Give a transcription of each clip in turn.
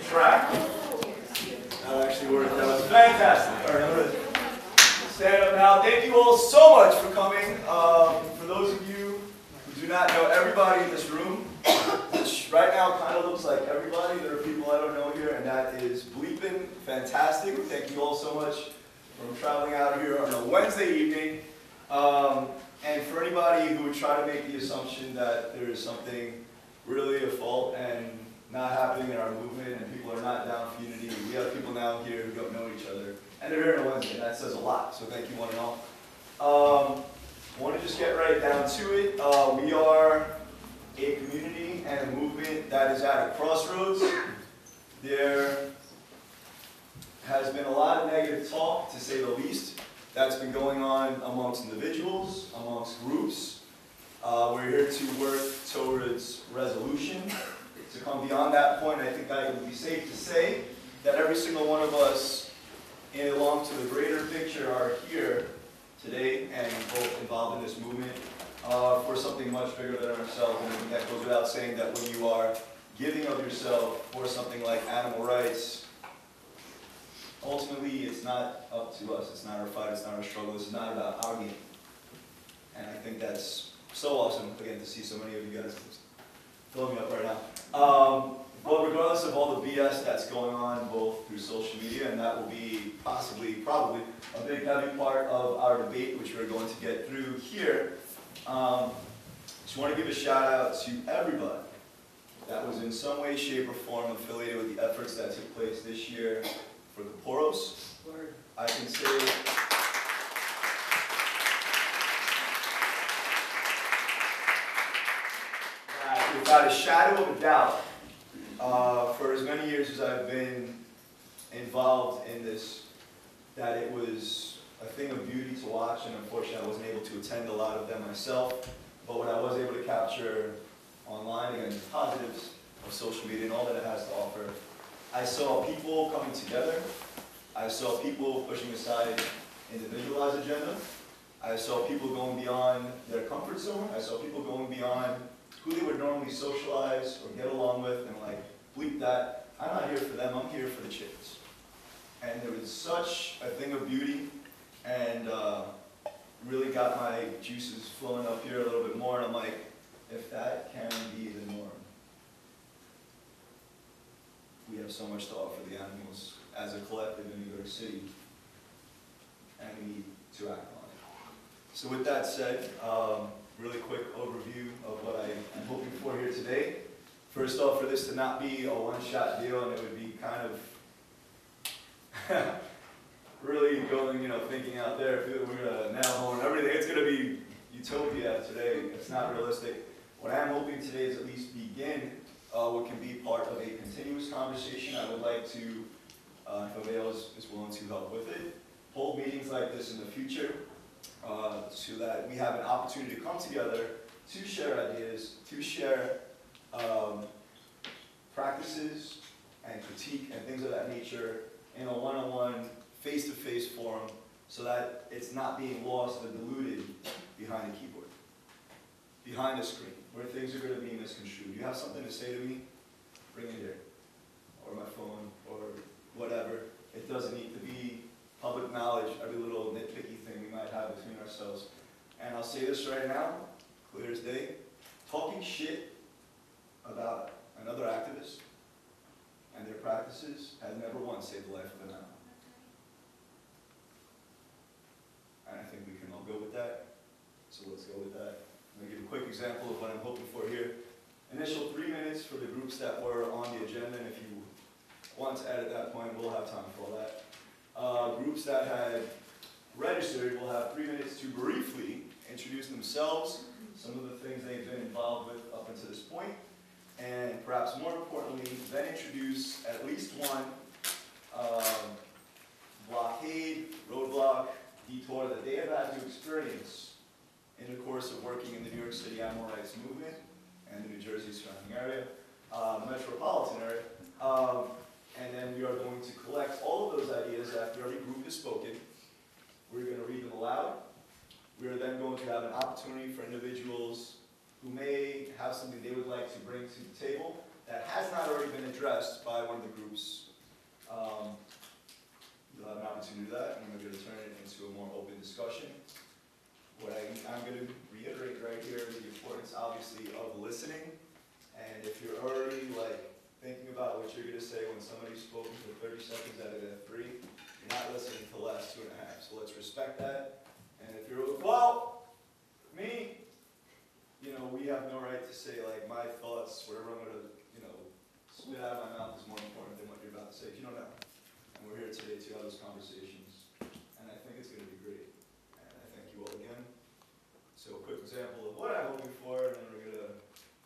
track. That actually worked. That was fantastic. All right, I'm going to stand up now. Thank you all so much for coming. For those of you who do not know everybody in this room, which right now kind of looks like everybody, there are people I don't know here, and that is bleeping fantastic. Thank you all so much for traveling out here on a Wednesday evening. And for anybody who would try to make the assumption that there is something really at fault and not happening in our movement and people are not down for unity, we have people now here who don't know each other. And they're here on a Wednesday, and that says a lot, so thank you one and all. I want to just get right down to it. We are a community and a movement that is at a crossroads. There has been a lot of negative talk, to say the least, that's been going on amongst individuals, amongst groups. We're here to work towards resolution. To come beyond that point, I think it would be safe to say that every single one of us, along to the greater picture, are here today and both involved in this movement for something much bigger than ourselves. And I think that goes without saying that when you are giving of yourself for something like animal rights, ultimately it's not up to us, it's not our fight, it's not our struggle, this is not about our game. And I think that's so awesome, again, to see so many of you guys filling me up right now. But regardless of all the BS that's going on, both through social media, and that will be possibly, probably, a big heavy part of our debate, which we're going to get through here, just want to give a shout out to everybody that was in some way, shape, or form affiliated with the efforts that took place this year for the Poros. I can say that without a shadow of a doubt, for as many years as I've been involved in this, that it was a thing of beauty to watch, and unfortunately I wasn't able to attend a lot of them myself, but what I was able to capture online, again, the positives of social media and all that it has to offer, I saw people coming together. I saw people pushing aside individualized agenda. I saw people going beyond their comfort zone. I saw people going beyond who they would normally socialize or get along with and like, bleep that. I'm not here for them, I'm here for the chickens. And there was such a thing of beauty and really got my juices flowing up here a little bit more, and I'm like, if that can be the norm, we have so much to offer the animals as a collective in New York City, and we need to act on it. So with that said, really quick overview of what I am hoping for here today. First off, for this to not be a one-shot deal, and it would be kind of really going, thinking out there, if we're going to nail home and everything, it's going to be utopia today. It's not realistic. What I'm hoping today is at least begin what can be part of a continuous conversation. I would like to, if Avail is willing to help with it, hold meetings like this in the future so that we have an opportunity to come together to share ideas, to share practices and critique and things of that nature in a one-on-one, face-to-face forum so that it's not being lost or diluted behind a keyboard, behind a screen, where things are going to be misconstrued. You have something to say to me? Bring it here. Or my phone, or whatever. It doesn't need to be public knowledge, every little nitpicky thing we might have between ourselves. And I'll say this right now, clear as day, talking shit about another activist and their practices has never once saved the life of an animal. And I think we can all go with that, so let's go with that. I'm going to give a quick example of what I'm hoping for here. Initial 3 minutes for the groups that were on the agenda, and if you want to add at that point, we'll have time for all that. Groups that had registered will have 3 minutes to briefly introduce themselves, some of the things they've been involved with up until this point, and perhaps more importantly, then introduce at least one blockade, roadblock, detour that they have had to experience in the course of working in the New York City animal rights movement and the New Jersey surrounding area, metropolitan area. And then we are going to collect all of those ideas after every group has spoken. We're going to read them aloud. We are then going to have an opportunity for individuals who may have something they would like to bring to the table that has not already been addressed by one of the groups, you'll have an opportunity to do that, and I'm going to turn it into a more open discussion. What I'm going to reiterate right here is the importance, obviously, of listening. And if you're already thinking about what you're going to say when somebody's spoken for 30 seconds out of that 3, you're not listening to the last 2.5. So let's respect that. And if you're, well, me, we have no right to say my thoughts, whatever I'm going to, spit out of my mouth is more important than what you're about to say. If you don't know. And we're here today to have those conversations. And I think it's going to be great. And I thank you all again. So a quick example of what I'm hoping for, and then we're going to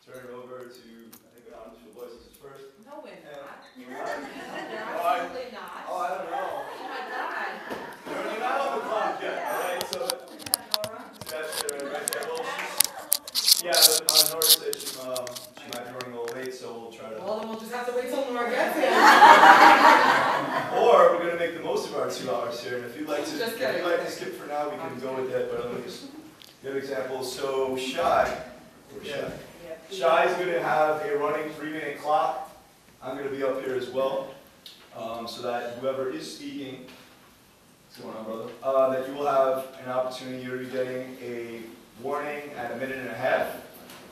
turn it over to, I think, Honorable Voices is first. No, we're not. You're not? You're absolutely not. Oh, I don't know. Oh my God. You're not on the clock yet. All right, so that's right there. Well, Nora said she might be running a little late, so we'll try to. Well, then we'll just have to wait till Nora gets here. Or we're going to make the most of our 2 hours here, and if you'd like to, skip for now, we can go with that. But let me just give examples. So Shy. Shy is going to have a running 3-minute clock. I'm going to be up here as well, so that whoever is speaking, what's going on, brother? That you will have an opportunity. You'll be getting a warning at 1.5 minutes,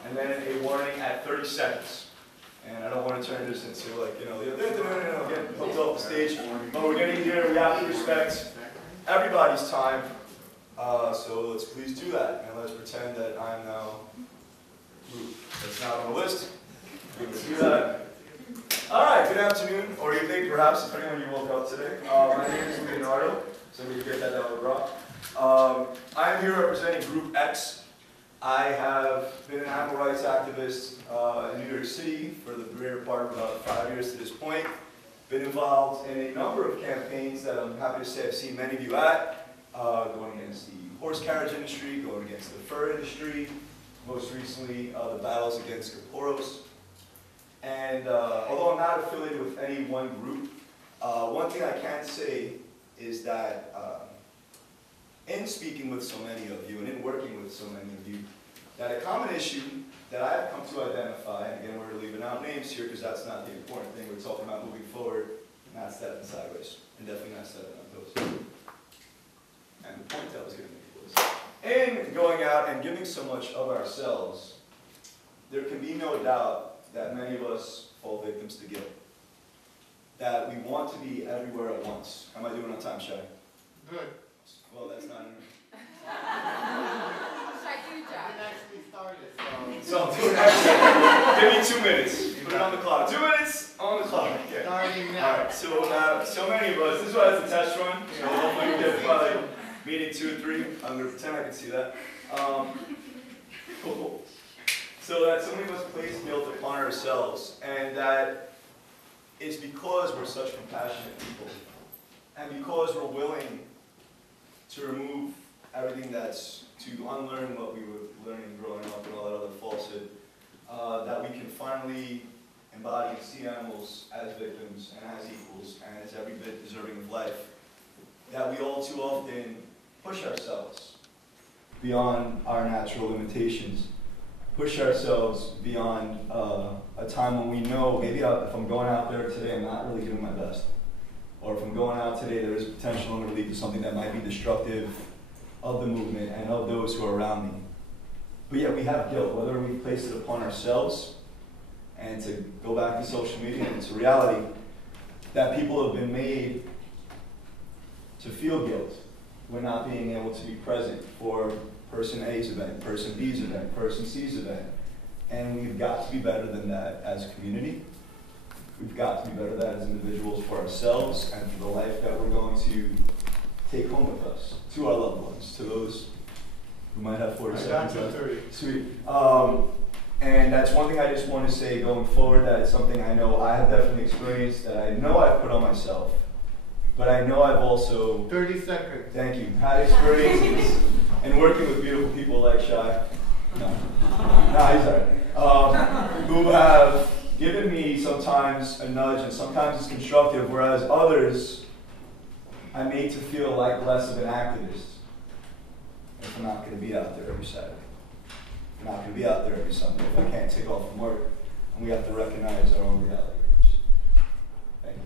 and then a warning at 30 seconds. And I don't want to turn this into getting hooked off the stage. But we're getting here. We have to respect everybody's time. So let's please do that, and let's pretend that I'm now. That's not on the list. We can do that. All right, good afternoon, or evening, perhaps, depending on when you woke up today. My name is Leonardo, so we can get that down the rock. I'm here representing Group X. I have been an animal rights activist in New York City for the greater part of about 5 years to this point. Been involved in a number of campaigns that I'm happy to say I've seen many of you at, going against the horse carriage industry, going against the fur industry, most recently the battles against Kaporos. And although I'm not affiliated with any one group, one thing I can say is that in speaking with so many of you and in working with so many of you, that a common issue that I have come to identify, and again we're leaving out names here because that's not the important thing, we're talking about moving forward, not stepping sideways, and definitely not stepping on toes. And the point I was going to make was, in going out and giving so much of ourselves, there can be no doubt that many of us fall victims to guilt. That we want to be everywhere at once. How am I doing on time, Shy? Good. Well, that's not Shy, do your job. It actually started, so I'm doing excellent. Give me 2 minutes. Put it on the clock. 2 minutes on the clock. Okay. Starting now. All right. So many of us. This is why it's a test run. Hopefully we get probably meeting 2 or 3. I'm going to pretend I can see that. Cool. So that so many of us place guilt upon ourselves, and that it's because we're such compassionate people, and because we're willing to remove everything that's to unlearn what we were learning growing up and all that other falsehood, that we can finally embody and see animals as victims and as equals and as every bit deserving of life. That we all too often push ourselves beyond our natural limitations, push ourselves beyond a time when we know maybe if I'm going out there today, I'm not really giving my best. Or if I'm going out today, there is potential I'm going to lead to something that might be destructive of the movement and of those who are around me. But yet we have guilt, whether we place it upon ourselves, and to go back to social media and to reality, that people have been made to feel guilt when not being able to be present for person A's event, person B's event, person C's event. And we've got to be better than that as a community. We've got to be better than that as individuals for ourselves and for the life that we're going to take home with us, to our loved ones, to those who might have 40 seconds left. Sweet. And that's one thing I just want to say going forward, that it's something I know I have definitely experienced, that I know I've put on myself, but I know I've also 30 seconds. Thank you. Had experiences in working with beautiful people like Shy. No, he's all right. Who have given me sometimes a nudge, and sometimes it's constructive, whereas others I made to feel like less of an activist. If I'm not going to be out there every Saturday, if I'm not going to be out there every Sunday, if I can't take off from work, and we have to recognize our own reality. Thank you.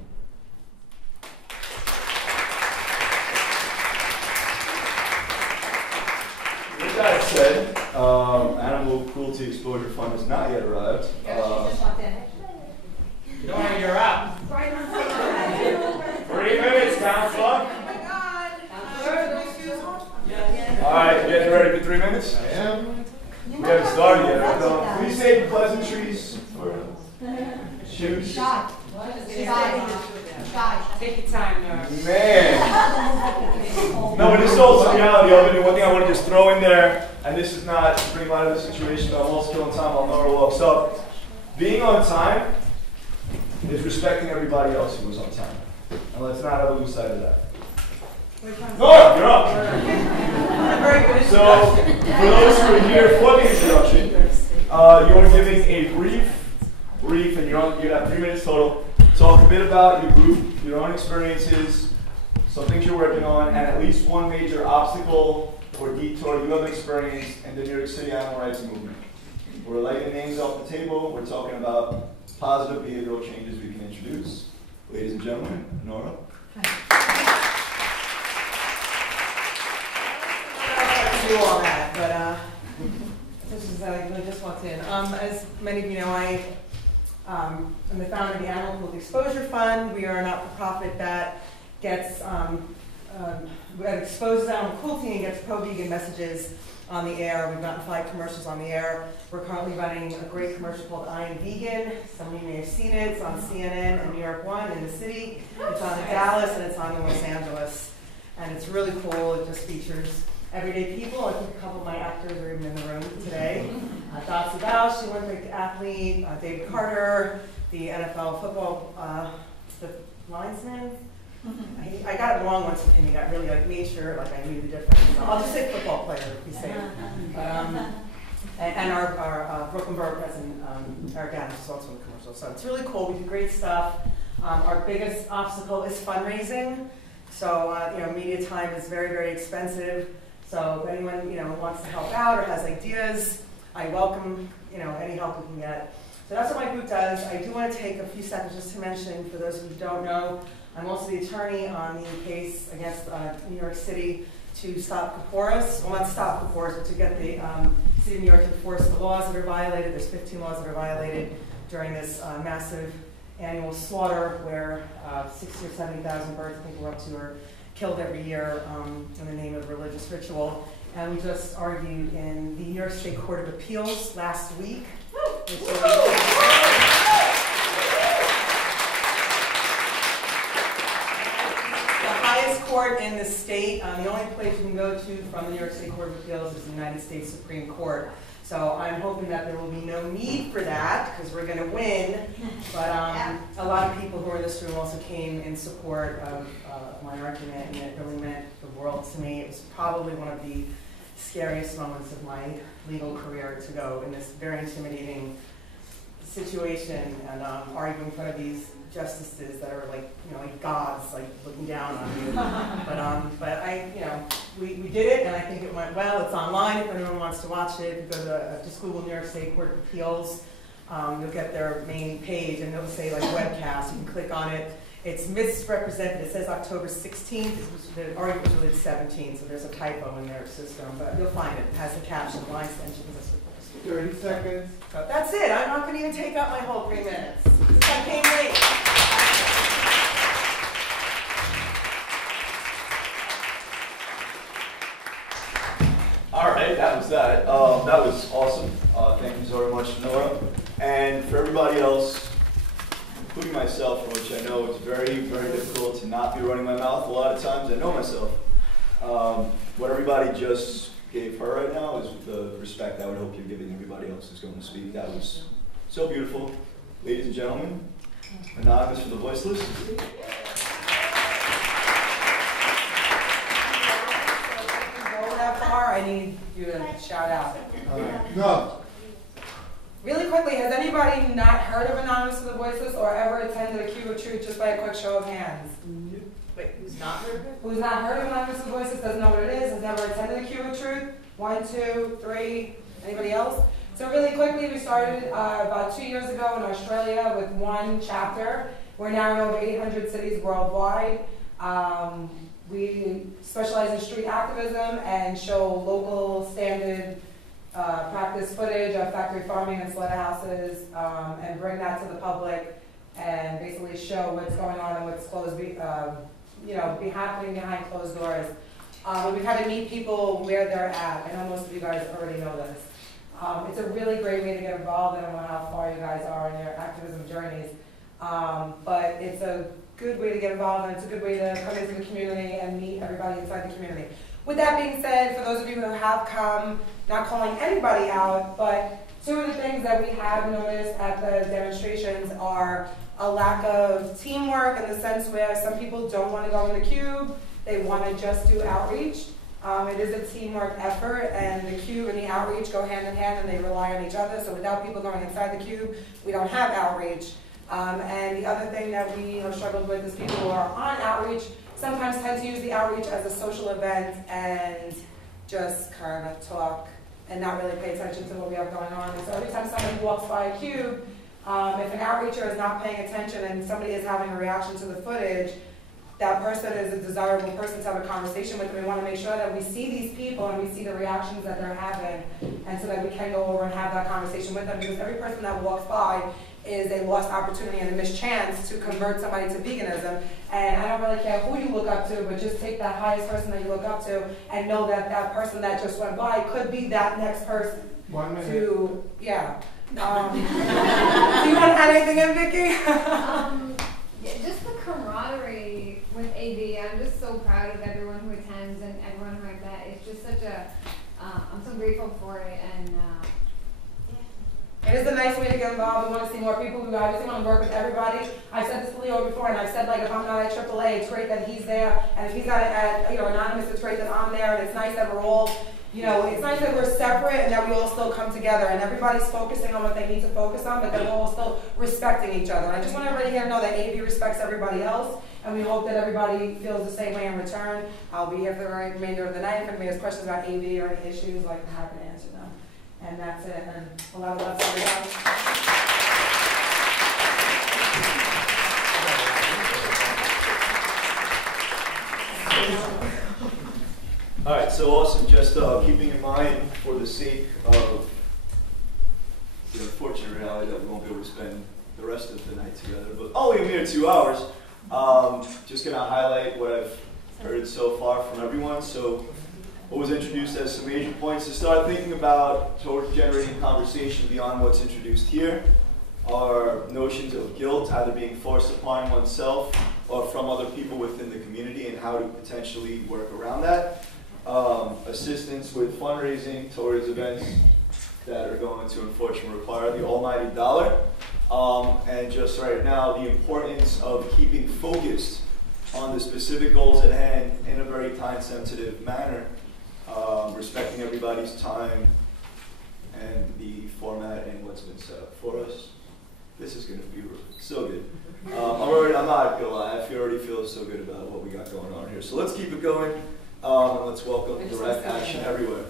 With that said, Animal Cruelty Exposure Fund has not yet arrived. No, you're up. 3 minutes, Counselor. All right, getting ready for 3 minutes? I am. We haven't started yet. Please save the pleasantries for shoes. Take your time, nurse. Man. No, but this is also the reality of it. And one thing I want to just throw in there, and this is not to bring light of the situation, but I'm also still on time while Nora walks up. Being on time is respecting everybody else who was on time. And let's not ever lose sight of that. Nora, you're up. So, for those who are here for the introduction, you're giving a brief, and you have 3 minutes total. Talk a bit about your group, your own experiences, some things you're working on, and at least one major obstacle or detour you have experienced in the New York City animal rights movement. We're lighting names off the table. We're talking about positive behavioral changes we can introduce. Ladies and gentlemen, Nora. Do all that, but this is I just walked in. As many of you know, I am the founder of the Animal Cruelty Exposure Fund. We are a not-for-profit that gets that exposes animal cruelty and gets pro-vegan messages on the air. We've gotten 5 commercials on the air. We're currently running a great commercial called I Am Vegan. Some of you may have seen it. It's on CNN and New York 1 in the city. It's on in Dallas and it's on in Los Angeles. And it's really cool. It just features everyday people. I think a couple of my actors are even in the room today. Dotsie Bausch, the Olympic athlete, David Carter, the NFL football, the linesman. I got it wrong once with him. He got really made sure I knew the difference. I'll just say football player to be safe. And our Brooklyn Borough President, E.A.R.T.H, is also in the commercial. So it's really cool. We do great stuff. Our biggest obstacle is fundraising. So media time is very, very expensive. So if anyone wants to help out or has ideas, I welcome any help we can get. So that's what my group does. I do want to take a few seconds just to mention, for those who don't know, I'm also the attorney on the case against New York City to stop Kaporas. Well, not stop Kaporas, but to get the City of New York to enforce the laws that are violated. There's 15 laws that are violated during this massive annual slaughter where 60,000 or 70,000 birds, I think we're up to, are killed every year in the name of religious ritual. And we just argued in the New York State Court of Appeals last week. Court in the state. The only place you can go to from the New York State Court of Appeals is the United States Supreme Court. So I'm hoping that there will be no need for that because we're going to win. But a lot of people who are in this room also came in support of my argument, and it really meant the world to me. It was probably one of the scariest moments of my legal career to go in this very intimidating situation and argue in front of these justices that are like gods, looking down on you. But we did it, and I think it went well. It's online if anyone wants to watch it. Go to just Google New York State Court of Appeals. You'll get their main page, and it'll say webcast. You can click on it. It's misrepresented. It says October 16th. The argument was really the 17th, so there's a typo in their system. But you'll find it. It has the caption, line extensions. 30 seconds. So that's it. I'm not going to even take up my whole 3 minutes. I came late. All right, that was that. That was awesome. Thank you so very much, Nora. And for everybody else, including myself, for which I know it's very, very difficult to not be running my mouth a lot of times. I know myself. What everybody just gave her right now is the respect I would hope you're giving everybody else who's going to speak. That was so beautiful. Ladies and gentlemen, anonymous for the voiceless. I need you to shout out. No. Really quickly, has anybody not heard of Anonymous for the Voiceless or ever attended a Cube of Truth just by a quick show of hands? Wait, who's not heard of it? Who's not heard of Anonymous for the Voiceless, doesn't know what it is, has never attended a Cube of Truth? 1, 2, 3. Anybody else? So really quickly, we started about 2 years ago in Australia with one chapter. We're now in over 800 cities worldwide. We specialize in street activism and show local standard practice footage of factory farming and slaughterhouses, and bring that to the public and basically show what's going on and what's be happening behind closed doors. We've had to meet people where they're at. I know most of you guys already know this. It's a really great way to get involved. I don't know how far you guys are in your activism journeys, but it's a good way to get involved, and it's a good way to come into the community and meet everybody inside the community. With that being said, for those of you who have come, not calling anybody out, but two of the things that we have noticed at the demonstrations are a lack of teamwork, in the sense where some people don't want to go in the cube, they want to just do outreach. It is a teamwork effort, and the cube and the outreach go hand in hand, and they rely on each other. So without people going inside the cube, we don't have outreach. And the other thing that we struggled with is people who are on outreach sometimes tend to use the outreach as a social event and just kind of talk and not really pay attention to what we have going on. And so every time somebody walks by a cube, if an outreacher is not paying attention and somebody is having a reaction to the footage, that person is a desirable person to have a conversation with, and we want to make sure that we see these people and we see the reactions that they're having, and so that we can go over and have that conversation with them, because every person that walks by is a lost opportunity and a missed chance to convert somebody to veganism. And I don't really care who you look up to, but just take that highest person that you look up to and know that that person that just went by could be that next person. 1 minute. Do you want to add anything in, Vicki? Just the camaraderie with AV. I'm just so proud of everyone who attends and everyone who I've met. It's just such a, I'm so grateful for it, and It is a nice way to get involved. We want to see more people. We obviously want to work with everybody. I've said this to Leo before, and I've said, like, if I'm not at AAA, it's great that he's there, and if he's not at Anonymous, it's great that I'm there, and it's nice that we're all, it's nice that we're separate and that we all still come together, and everybody's focusing on what they need to focus on, but then we're all still respecting each other. And I just want everybody here to know that AV respects everybody else, and we hope that everybody feels the same way in return. I'll be here for the remainder of the night. If anybody has questions about AV or any issues, I'm happy to answer them. And that's it, and a lot of love to everybody. All right, so awesome. Just keeping in mind, for the sake of the unfortunate reality that we won't be able to spend the rest of the night together, but only a mere 2 hours, just going to highlight what I've heard so far from everyone. So what was introduced as some major points to start thinking about towards generating conversation beyond what's introduced here are notions of guilt, either being forced upon oneself or from other people within the community, and how to potentially work around that. Assistance with fundraising towards events that are going to unfortunately require the almighty dollar. And just right now, the importance of keeping focused on the specific goals at hand in a very time-sensitive manner, respecting everybody's time and the format and what's been set up for us. This is going to be so good. I'm not going to lie, I already feel so good about what we got going on here. So let's keep it going, and let's welcome direct action everywhere.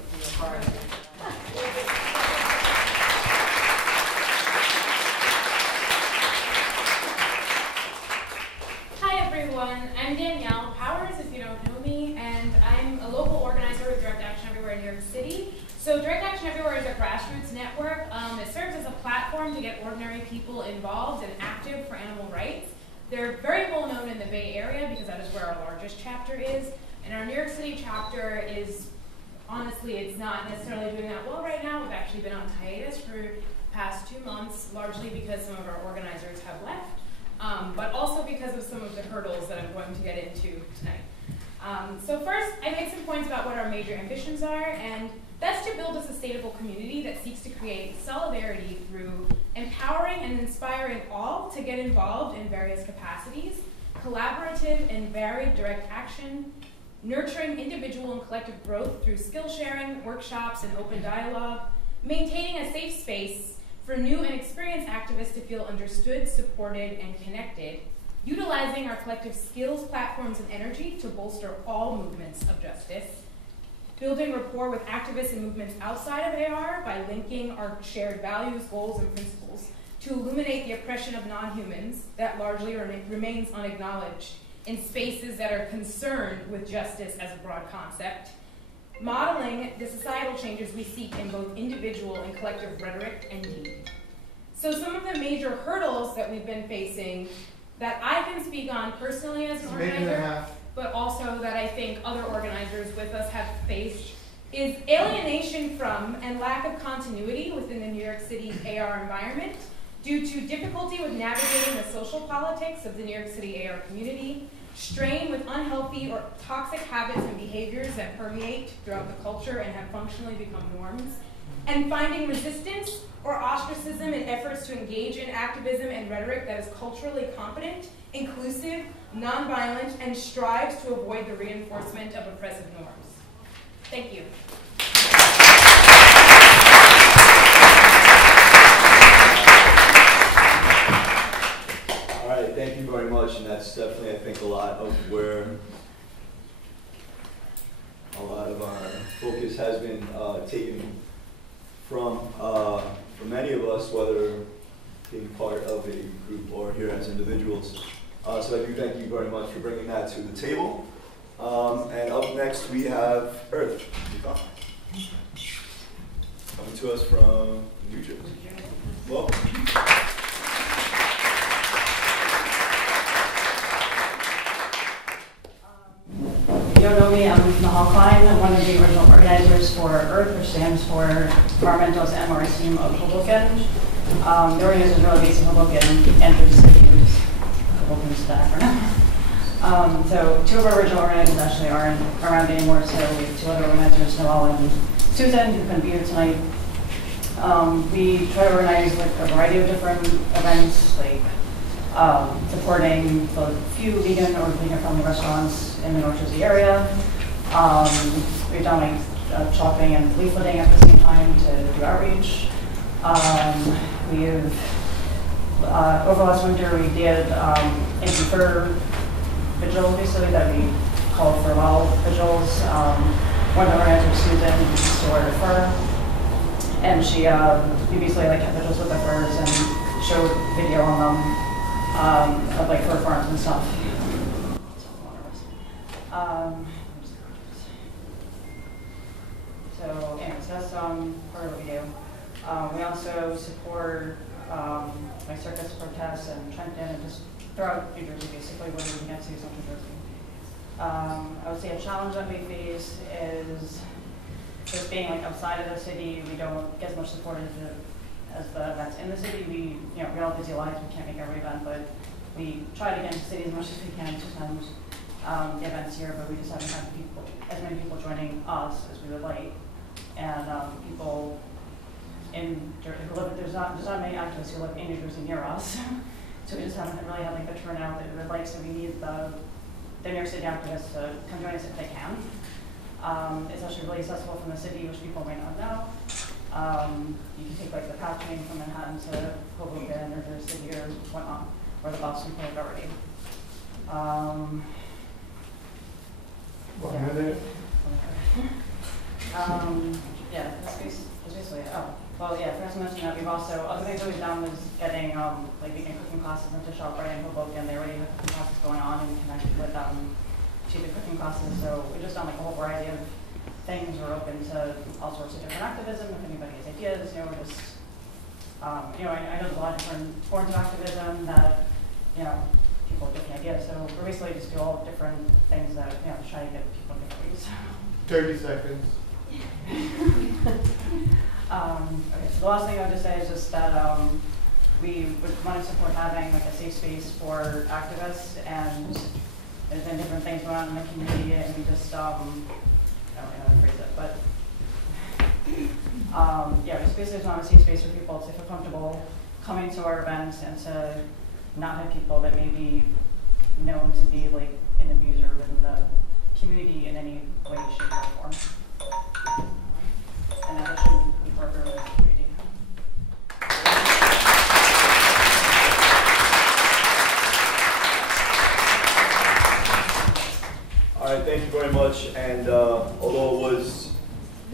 Hi everyone, I'm Danielle Powers, if you don't know me, and I'm a local organizer with Direct Action Everywhere in New York City. So Direct Action Everywhere is a grassroots network. It serves as a platform to get ordinary people involved and active for animal rights. They're very well known in the Bay Area because that is where our largest chapter is. And our New York City chapter is, honestly, it's not necessarily doing that well right now. We've actually been on hiatus for the past 2 months, largely because some of our organizers have left, but also because of some of the hurdles that I'm going to get into tonight. So first, I make some points about what our major ambitions are, and that's to build a sustainable community that seeks to create solidarity through empowering and inspiring all to get involved in various capacities, collaborative and varied direct action, nurturing individual and collective growth through skill sharing, workshops, and open dialogue, maintaining a safe space for new and experienced activists to feel understood, supported, and connected, utilizing our collective skills, platforms, and energy to bolster all movements of justice, building rapport with activists and movements outside of AR by linking our shared values, goals, and principles to illuminate the oppression of non-humans that largely remains unacknowledged in spaces that are concerned with justice as a broad concept, modeling the societal changes we seek in both individual and collective rhetoric and deed. So some of the major hurdles that we've been facing that I can speak on personally as an organizer, but also that I think other organizers with us have faced, is alienation from and lack of continuity within the New York City AR environment due to difficulty with navigating the social politics of the New York City AR community, strain with unhealthy or toxic habits and behaviors that permeate throughout the culture and have functionally become norms, and finding resistance or ostracism in efforts to engage in activism and rhetoric that is culturally competent, inclusive, nonviolent, and strives to avoid the reinforcement of oppressive norms. Thank you. All right, thank you very much, and that's definitely, I think, a lot of where a lot of our focus has been taken from for many of us, whether being part of a group or here as individuals. So I do thank you very much for bringing that to the table. And up next we have E.A.R.T.H. Coming to us from New Jersey. Welcome. If you don't know me, I'm Nahal Klein. I'm one of the original organizers for E.A.R.T.H, which stands for Environmentalist and Maritime Team of Hoboken. The organization is really based in Hoboken, and there's Hoboken's the acronym. So two of our original organizers actually aren't around anymore, so we have two other organizers, Noel and Susan, who couldn't be here tonight. We try to organize like a variety of different events, like supporting both few vegan or vegan-friendly restaurants in the North Jersey area. We've done like shopping and leafleting at the same time to do outreach. Over last winter we did a fur vigil, basically, that we called for vigils. One of the organizers, Susan, used to wear fur, and we basically like had vigils with the furs and showed video on them of like fur farms and stuff. So anyways, that's part of what we do. We also support like circus protests and Trenton and just throughout New Jersey, basically, where we can get to Central Jersey. I would say a challenge that we face is just being like outside of the city. We don't get as much support as the events in the city. We all have busy lives. We can't make every event, but we try to get into the city as much as we can to attend the events here. But we just haven't had as many people joining us as we would like, and people there's not many activists who live in New Jersey near us. So we just haven't really had like the turnout that we would like. So we need the New York City activists to come join us if they can. It's actually really accessible from the city, which people might not know. You can take like the PATH train from Manhattan to Hoboken or Jersey City or whatnot, or the Boston Public already. 1 minute. Yeah, that's basically it. Oh, well, yeah, forgot to mention that we've also, other things that we've done was getting like vegan cooking classes into ShopRite in Hoboken. They already have cooking classes going on, and we connected with to the cooking classes. So we've just done like a whole variety of things. We're open to all sorts of different activism. If anybody has ideas, we're just, I know there's a lot of different forms of activism that, people have different ideas. So we're basically just do all different things that, to try to get people to get things. 30 seconds. Okay, so the last thing I would just say is just that we would want to support having like a safe space for activists, and there's been different things going on in the community, and we just, I don't know how to phrase it, but yeah, we just basically want a safe space for people to feel comfortable coming to our events and to not have people that may be known to be like an abuser within the community in any way, shape, or form. And that shouldn't be for everyone in the community. All right, thank you very much. And although it was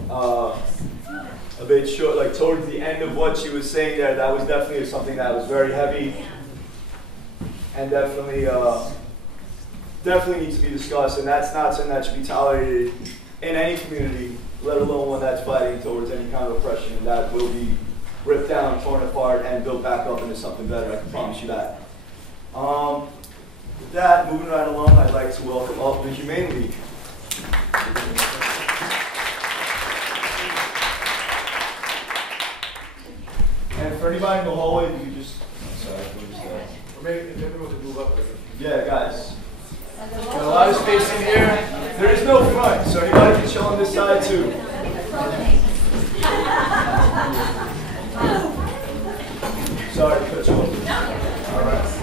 a bit short, like towards the end of what she was saying there, that was definitely something that was very heavy and definitely needs to be discussed. And that's not something that should be tolerated in any community, let alone one that's fighting towards any kind of oppression. And that will be ripped down, torn apart, and built back up into something better. I can promise you that. With that, moving right along, I'd like to welcome up the Humane League. And for anybody in the hallway, you could just, sorry, Or maybe if everyone could move up. yeah, guys. Got a lot of space in here. There is no front, so anybody can chill on this side too. Sorry to cut you off. All right.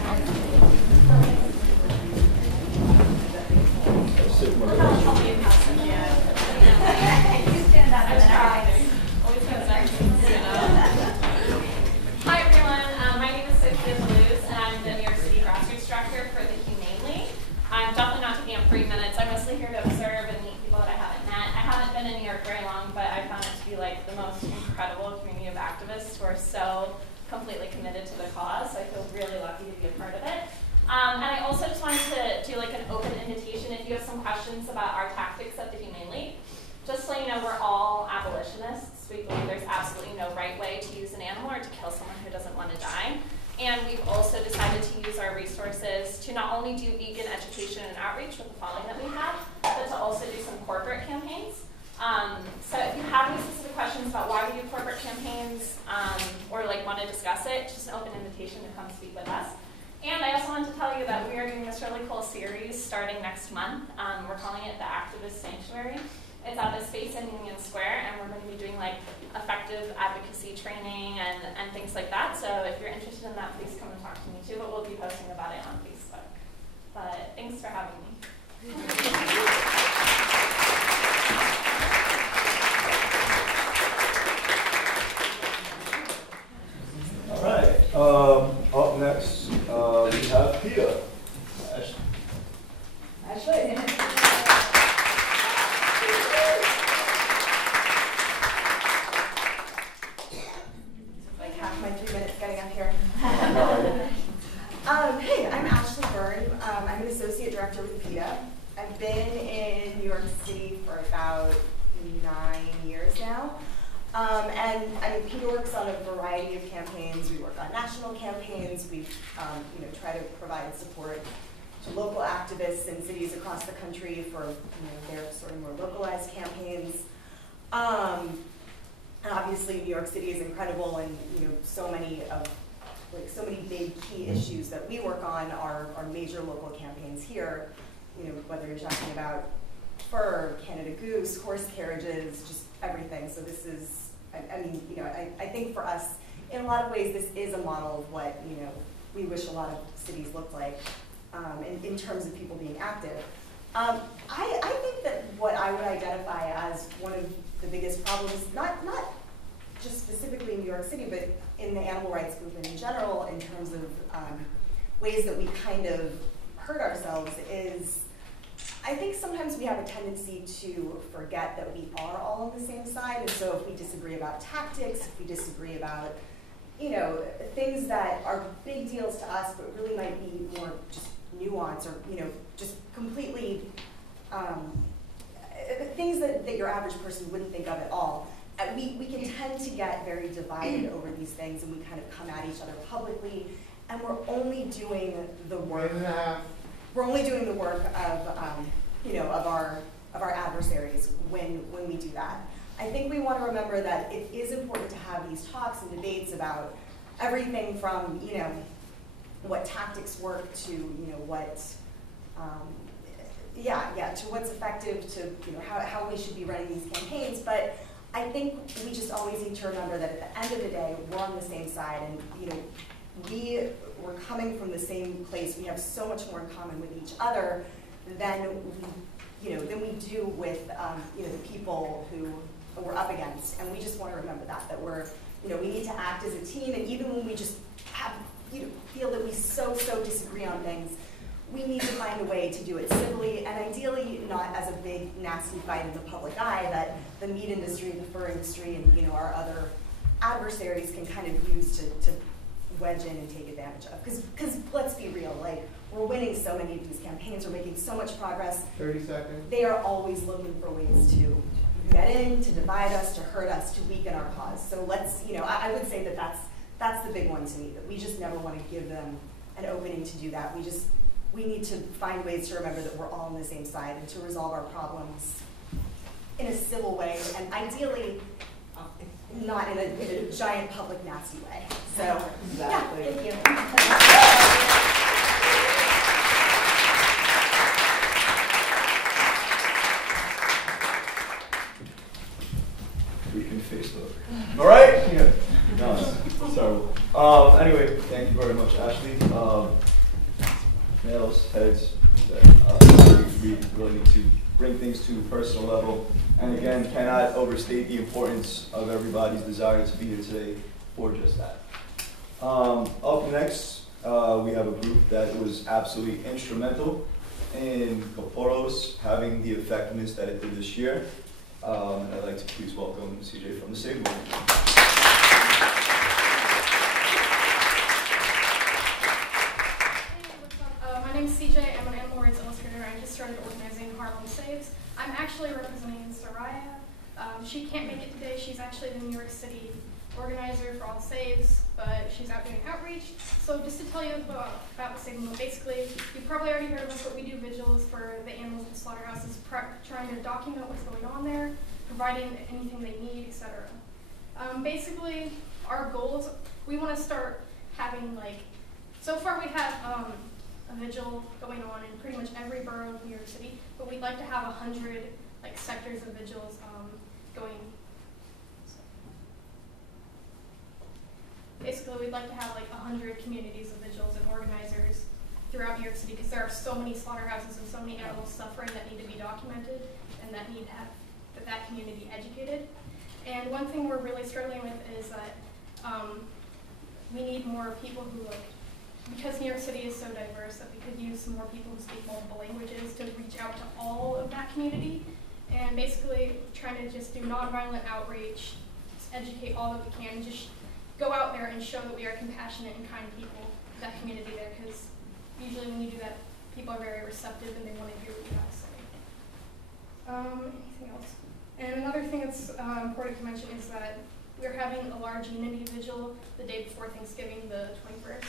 Hi everyone, my name is Sophia Luz, and I'm the New York City grassroots director for the Humane League. I'm definitely not taking up 3 minutes. I'm mostly here to observe and meet people that I haven't met. I haven't been in New York very long, but I found it to be like the most incredible community of activists who are so completely committed to the cause. So I feel really lucky to be a part of it. And I also just wanted to do like an open invitation if you have some questions about our tactics at the Humane League. Just so you know, we're all abolitionists. We believe there's absolutely no right way to use an animal or to kill someone who doesn't want to die. And we've also decided to use our resources to not only do vegan education and outreach with the following that we have, but to also do some corporate campaigns. So if you have any specific questions about why we do corporate campaigns or like want to discuss it, just an open invitation to come speak with us. And I also wanted to tell you that we are doing this really cool series starting next month. We're calling it the Activist Sanctuary. It's at a space in Union Square, and we're going to be doing like effective advocacy training and things like that. So if you're interested in that, please come and talk to me too, but we'll be posting about it on Facebook. But thanks for having me. All right. Up next, we have Pia. Ashley. Like half my 3 minutes getting up here. Hey, I'm Ashley Byrne. I'm an associate director with PETA. I've been in New York City for about 9 years now. And I mean, PETA works on a variety of campaigns. We work on national campaigns. We try to provide support to local activists in cities across the country for their sort of more localized campaigns. And obviously, New York City is incredible, and so many big key issues that we work on are major local campaigns here. Whether you're talking about fur, Canada goose, horse carriages, just everything. So this is, I think for us, in a lot of ways, this is a model of what we wish a lot of cities looked like in terms of people being active. I think that what I would identify as one of the biggest problems, not just specifically in New York City, but in the animal rights movement in general, in terms of ways that we kind of hurt ourselves, is I think sometimes we have a tendency to forget that we are all on the same side. And so if we disagree about tactics, if we disagree about things that are big deals to us, but really might be more just nuance or just completely things that your average person wouldn't think of at all. We can tend to get very divided over these things, and we kind of come at each other publicly, and we're only doing the work. We're only doing the work of our adversaries when we do that. I think we want to remember that it is important to have these talks and debates about everything from what tactics work to what to what's effective, to how we should be running these campaigns. But I think we just always need to remember that at the end of the day, we're on the same side, and we're coming from the same place. We have so much more in common with each other than we do with the people who we're up against. And we just want to remember that we're we need to act as a team. And even when we just have feel that we so disagree on things, we need to find a way to do it civilly and ideally not as a big nasty fight in the public eye that the meat industry, the fur industry, and our other adversaries can kind of use to wedge in and take advantage of. Because let's be real, like, we're winning so many of these campaigns, we're making so much progress. 30 seconds. They are always looking for ways to get in, to divide us, to hurt us, to weaken our cause. So let's, I would say that that's the big one to me, that we just never want to give them an opening to do that. We need to find ways to remember that we're all on the same side and to resolve our problems in a civil way, and ideally, not in a giant public nasty way. So, Exactly. yeah, thank you. We can Facebook. All right? Yeah. No, it's terrible. Anyway, thank you very much, Ashley. Nails, heads, we really need to bring things to a personal level. And again, cannot overstate the importance of everybody's desire to be here today for just that. Up next, we have a group that was absolutely instrumental in Coporos having the effectiveness that it did this year. And I'd like to please welcome CJ from the Save Movement. My name's CJ. I'm an animal rights illustrator. I just started organizing Harlem Saves. I'm actually representing Soraya. She can't make it today. She's actually the New York City organizer for all saves, but she's out doing outreach. So just to tell you about the Save Movement, basically, you probably already heard of us, but we do vigils for the animals in slaughterhouses, trying to document what's going on there, providing anything they need, etc. Basically, our goals, we want to start having, like, so far we have a vigil going on in pretty much every borough of New York City, but we'd like to have 100 sectors of vigils going. Basically, we'd like to have 100 communities of vigils and organizers throughout New York City, because there are so many slaughterhouses and so many animals suffering that need to be documented and that need to have that community educated. And one thing we're really struggling with is that we need more people who, because New York City is so diverse, that we could use some more people who speak multiple languages to reach out to all of that community. And basically trying to just do nonviolent outreach, just educate all that we can, just go out there and show that we are compassionate and kind people to that community there, because usually when you do that, people are very receptive and they want to hear what you have to say. Anything else? And another thing that's important to mention is that we're having a large Unity Vigil the day before Thanksgiving, the 21st.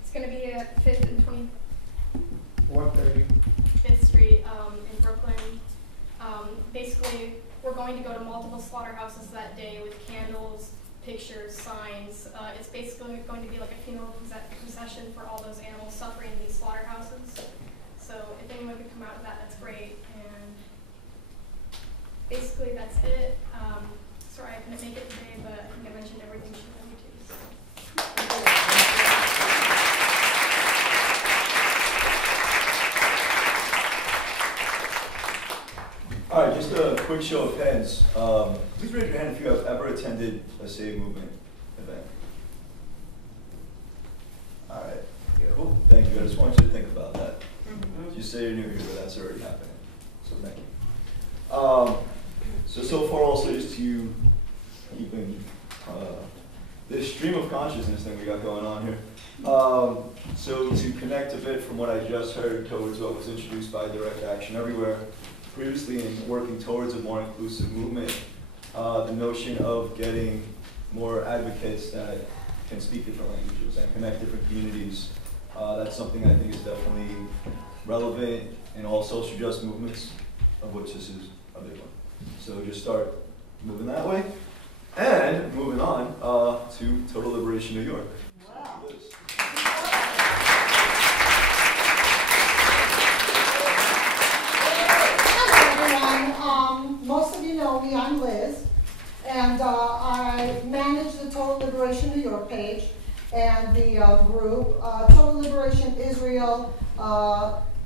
It's going to be at 5th and 25th Street in Brooklyn. Basically, we're going to go to multiple slaughterhouses that day with candles, pictures, signs. It's basically going to be like a funeral procession for all those animals suffering in these slaughterhouses. So if anyone could come out of that, that's great. And basically, that's it. Sorry I couldn't make it today, but I think I mentioned everything she wanted me to. So. All right, just a quick show of hands. Please raise your hand if you have ever attended a Save Movement event. All right, cool. Thank you. I just want you to think about that. Just say you're new here, but that's already happening. So thank you. So far also just to keeping this stream of consciousness thing we got going on here. So to connect a bit from what I just heard towards what was introduced by Direct Action Everywhere, previously in working towards a more inclusive movement, the notion of getting more advocates that can speak different languages and connect different communities, that's something I think is definitely relevant in all social justice movements, of which this is a big one. So just start moving that way, and moving on to Total Liberation New York. Wow. Most of you know me, I'm Liz, and I manage the Total Liberation New York page and the group. Total Liberation Israel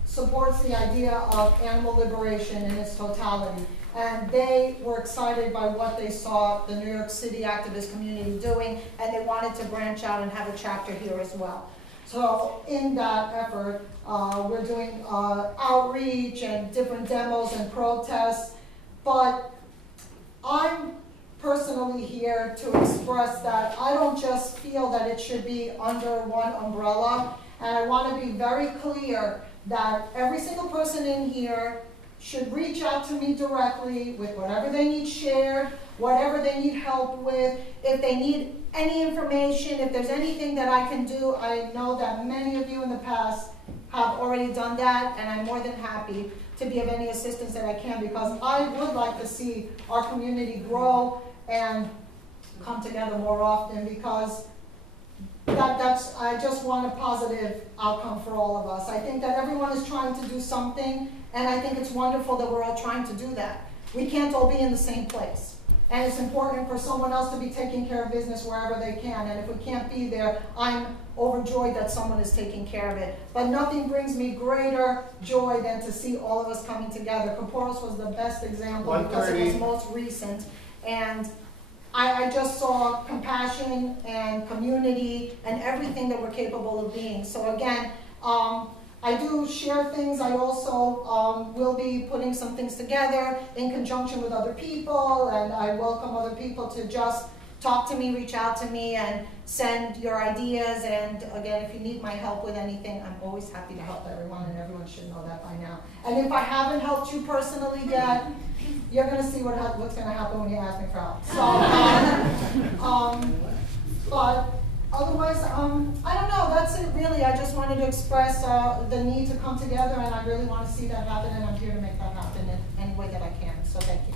supports the idea of animal liberation in its totality, and they were excited by what they saw the New York City activist community doing, and they wanted to branch out and have a chapter here as well. So in that effort, we're doing outreach and different demos and protests. But I'm personally here to express that I don't just feel that it should be under one umbrella. And I want to be very clear that every single person in here should reach out to me directly with whatever they need shared, whatever they need help with. If they need any information, if there's anything that I can do, I know that many of you in the past have already done that, and I'm more than happy to be of any assistance that I can, because I would like to see our community grow and come together more often, because I just want a positive outcome for all of us. I think that everyone is trying to do something, and I think it's wonderful that we're all trying to do that. We can't all be in the same place. And it's important for someone else to be taking care of business wherever they can. And if we can't be there, I'm overjoyed that someone is taking care of it. But nothing brings me greater joy than to see all of us coming together. Kaporos was the best example because it was most recent. And I just saw compassion and community and everything that we're capable of being. So again, I do share things. I also will be putting some things together in conjunction with other people, and I welcome other people to just talk to me, reach out to me, and send your ideas. And again, if you need my help with anything, I'm always happy to help everyone, and everyone should know that by now. And if I haven't helped you personally yet, you're going to see what's going to happen when you ask me for help. So, but otherwise, I don't know, that's it really. I just wanted to express the need to come together, and I really want to see that happen, and I'm here to make that happen in any way that I can. So thank you.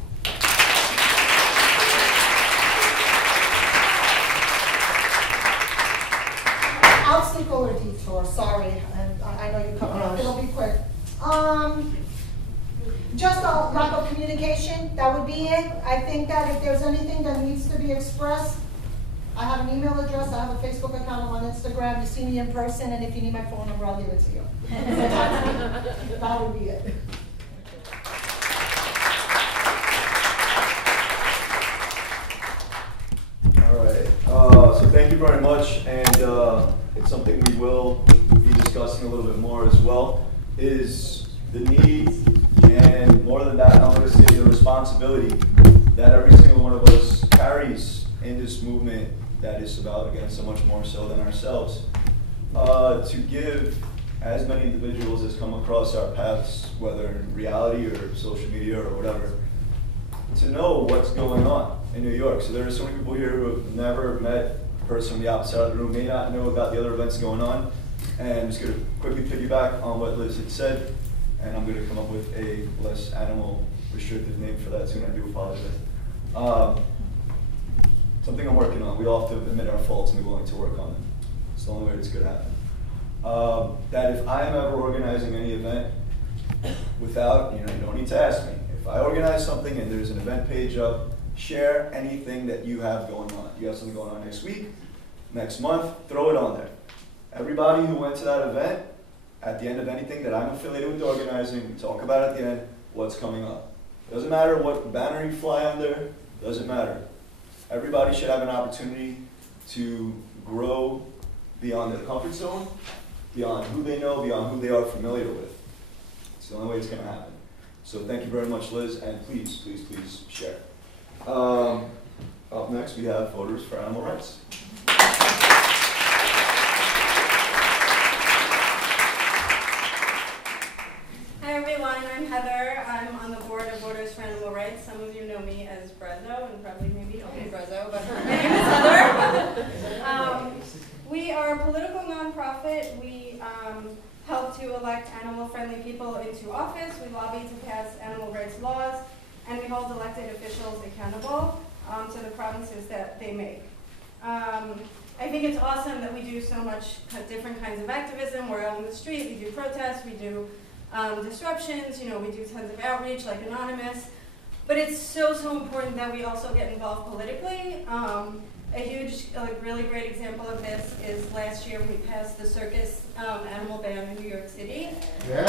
Obstacle or detour, sorry, and I know you covered it. It'll be quick. Just a lack of communication, that would be it. I think that if there's anything that needs to be expressed, I have an email address, I have a Facebook account, I'm on Instagram, you see me in person, and if you need my phone number, I'll give it to you. That would be it. All right, so thank you very much, and it's something we will be discussing a little bit more as well, is the need, and more than that, I'm going to say the responsibility that every single one of us carries in this movement that is about, again, so much more so than ourselves, to give as many individuals as come across our paths, whether in reality or social media or whatever, to know what's going on in New York. So there are so many people here who have never met a person on the opposite side of the room, may not know about the other events going on, and I'm just going to quickly piggyback on what Liz had said, and I'm going to come up with a less animal restrictive name for that soon. I do apologize. Something I'm working on. We all have to admit our faults and be willing to work on them. It's the only way it's going to happen. That if I'm ever organizing any event without, you don't need to ask me. If I organize something and there's an event page up, share anything that you have going on. You have something going on next week, next month, throw it on there. Everybody who went to that event, at the end of anything that I'm affiliated with organizing, we talk about at the end what's coming up. Doesn't matter what banner you fly under, doesn't matter. Everybody should have an opportunity to grow beyond their comfort zone, beyond who they know, beyond who they are familiar with. It's the only way it's going to happen. So thank you very much, Liz, and please, please, please share. Up next, we have Voters for Animal Rights. Hi everyone, I'm Heather. I'm on the board of Voters for Animal Rights. Some of you know me as Brezzo, and probably maybe don't know Brezzo, but my name is Heather. We are a political nonprofit. We help to elect animal-friendly people into office. We lobby to pass animal rights laws, and we hold elected officials accountable to the promises that they make. I think it's awesome that we do so much different kinds of activism. We're out on the street, we do protests, we do disruptions, we do tons of outreach like Anonymous. But it's so, so important that we also get involved politically. A huge, really great example of this is last year we passed the circus animal ban in New York City. Yeah.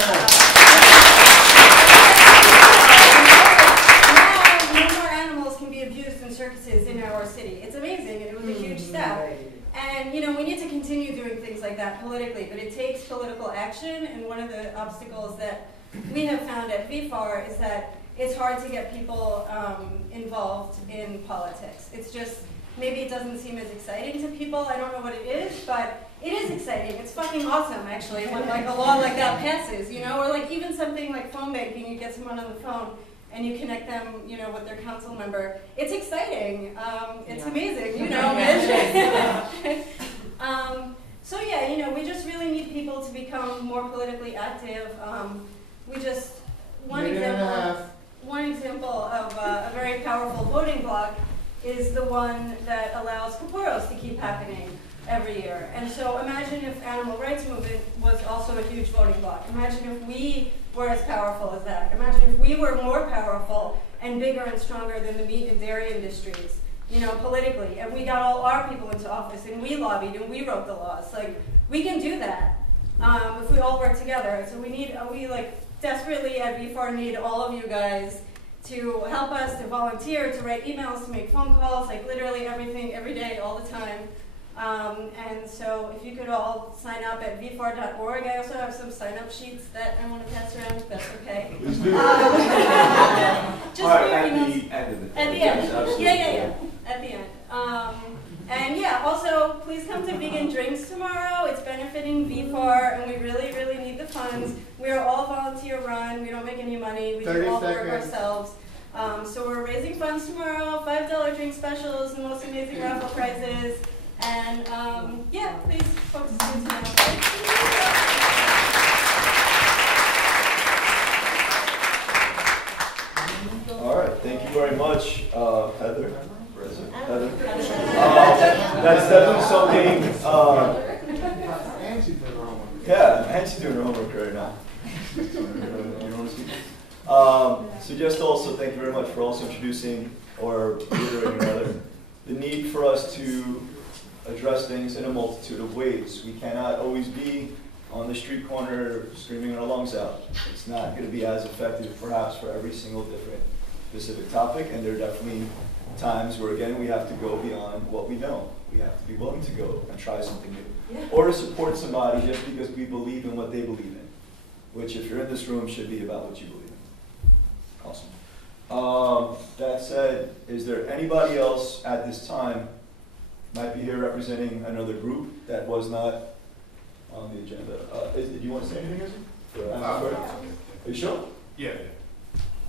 Now, no more animals can be abused in circuses in our city. It's amazing, and it was a huge step. And we need to continue doing things like that. that politically, but it takes political action, and one of the obstacles that we have found at V.A.R.T.H is that it's hard to get people involved in politics. It's just, maybe it doesn't seem as exciting to people. I don't know what it is, but it is exciting. It's fucking awesome, actually, when like a law like that passes, you know, or like even something like phone banking, you get someone on the phone and you connect them, you know, with their council member. It's exciting. It's amazing, you know. So yeah, you know, we just really need people to become more politically active. We just, one example of a very powerful voting bloc is the one that allows Kaporos to keep happening every year. And so imagine if animal rights movement was also a huge voting bloc. Imagine if we were as powerful as that. Imagine if we were more powerful and bigger and stronger than the meat and dairy industries, you know, politically. And we got all our people into office and we lobbied and we wrote the laws. Like, we can do that if we all work together. So we like desperately at V.A.R.T.H need all of you guys to help us, to volunteer, to write emails, to make phone calls, like literally everything, every day, all the time. And so if you could all sign up at vfar.org. I also have some sign-up sheets that I want to pass around, if that's okay. Please do. Just all right, at the end of it. At the Yes, end. Yeah. At the end. And yeah, also, please come to Vegan Drinks tomorrow. It's benefiting V.A.R.T.H, and we really, really need the funds. We are all volunteer run. We don't make any money. We do all the work ourselves. So we're raising funds tomorrow, $5 drink specials, the most amazing raffle prizes. And yeah, please folks come tomorrow. All right, thank you very much, Heather. That's definitely something. Yeah, and she's doing her homework right now. So just also thank you very much for also introducing or reiterating rather the need for us to address things in a multitude of ways. We cannot always be on the street corner screaming our lungs out. It's not going to be as effective perhaps for every single different specific topic, and there are definitely times where again we have to go beyond what we know. We have to be willing to go and try something new. Or to support somebody just because we believe in what they believe in, which if you're in this room should be about what you believe in. Awesome. That said, is there anybody else at this time might be here representing another group that was not on the agenda? Do you want to say anything, Izzy? Are you sure? Yeah.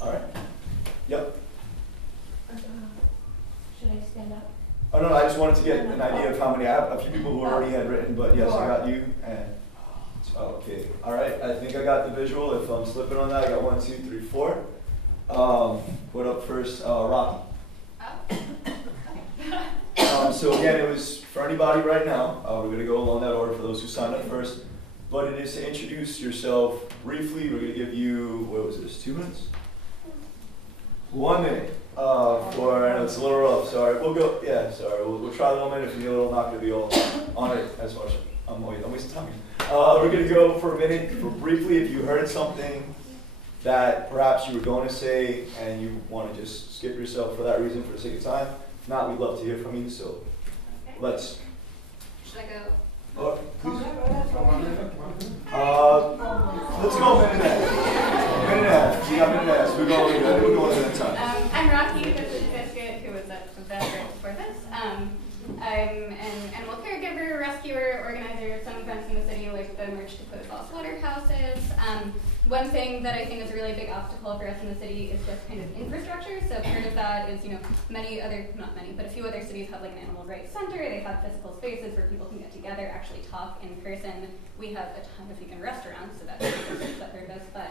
All right. Yep. Should I stand up? Oh no, I just wanted to get an idea of how many. I have a few people who already had written, but yes, I got you. And okay, all right. I think I got the visual. If I'm slipping on that, I got 1, 2, 3, 4. What up first? Rocky. So again, it was for anybody right now. We're going to go along that order for those who signed up first. But it is to introduce yourself briefly. We're going to give you, what was this, 2 minutes? 1 minute. It's a little rough, sorry. We'll go, yeah, sorry. We'll try the 1 minute. If you need a little, not going to be all on it as much. I'm wasting time. We're going to go for a minute for briefly if you heard something that perhaps you were going to say and you want to just skip yourself for that reason for the sake of time. If not, we'd love to hear from you, so let's. Should I go? Please. Let's go a minute and a half. Minute and a half. We got a minute and a half. So we're going at a time. I'm Rocky, the biscuit, who was at the veteran for this. I'm an animal caregiver, rescuer, organizer of some events in the city, like the March to Close All Slaughterhouses. One thing that I think is a really big obstacle for us in the city is just kind of infrastructure. So part of that is, not many, but a few other cities have like an animal rights center. They have physical spaces where people can get together, actually talk in person. We have a ton of vegan restaurants, so that's that purpose. But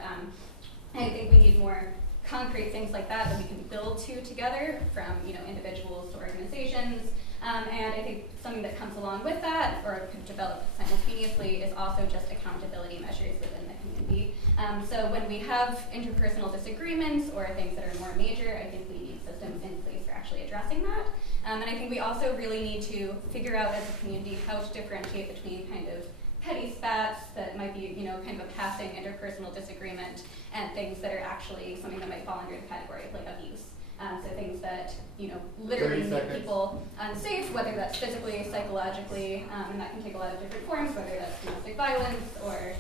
I think we need more concrete things like that we can build together from individuals to organizations. And I think something that comes along with that, or could develop simultaneously, is also just accountability measures within the community. So when we have interpersonal disagreements or things that are more major, I think we need systems in place for actually addressing that. And I think we also really need to figure out as a community how to differentiate between kind of petty spats that might be, kind of a passing interpersonal disagreement and things that are actually something that might fall under the category of like abuse. So things that, literally make people unsafe, whether that's physically, psychologically, and that can take a lot of different forms, whether that's domestic violence or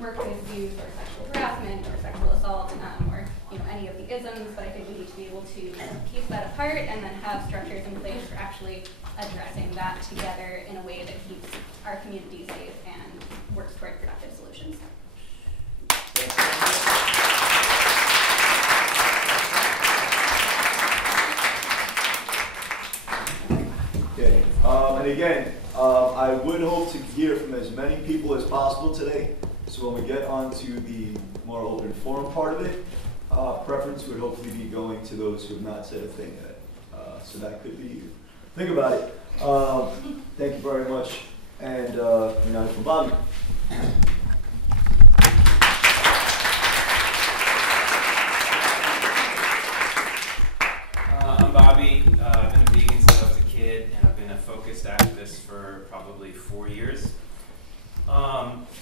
workplace abuse or sexual harassment or sexual assault or any of the isms. But I think we need to be able to piece that apart and then have structures in place for actually addressing that together in a way that keeps our community safe and works toward productive solutions. Okay, and again, I would hope to hear from as many people as possible today. So when we get onto the more open forum part of it, preference would hopefully be going to those who have not said a thing yet. So that could be you. Think about it. Thank you very much. And now from Bobby. I'm Bobby. I've been a vegan since I was a kid, and I've been a focused activist for probably 4 years.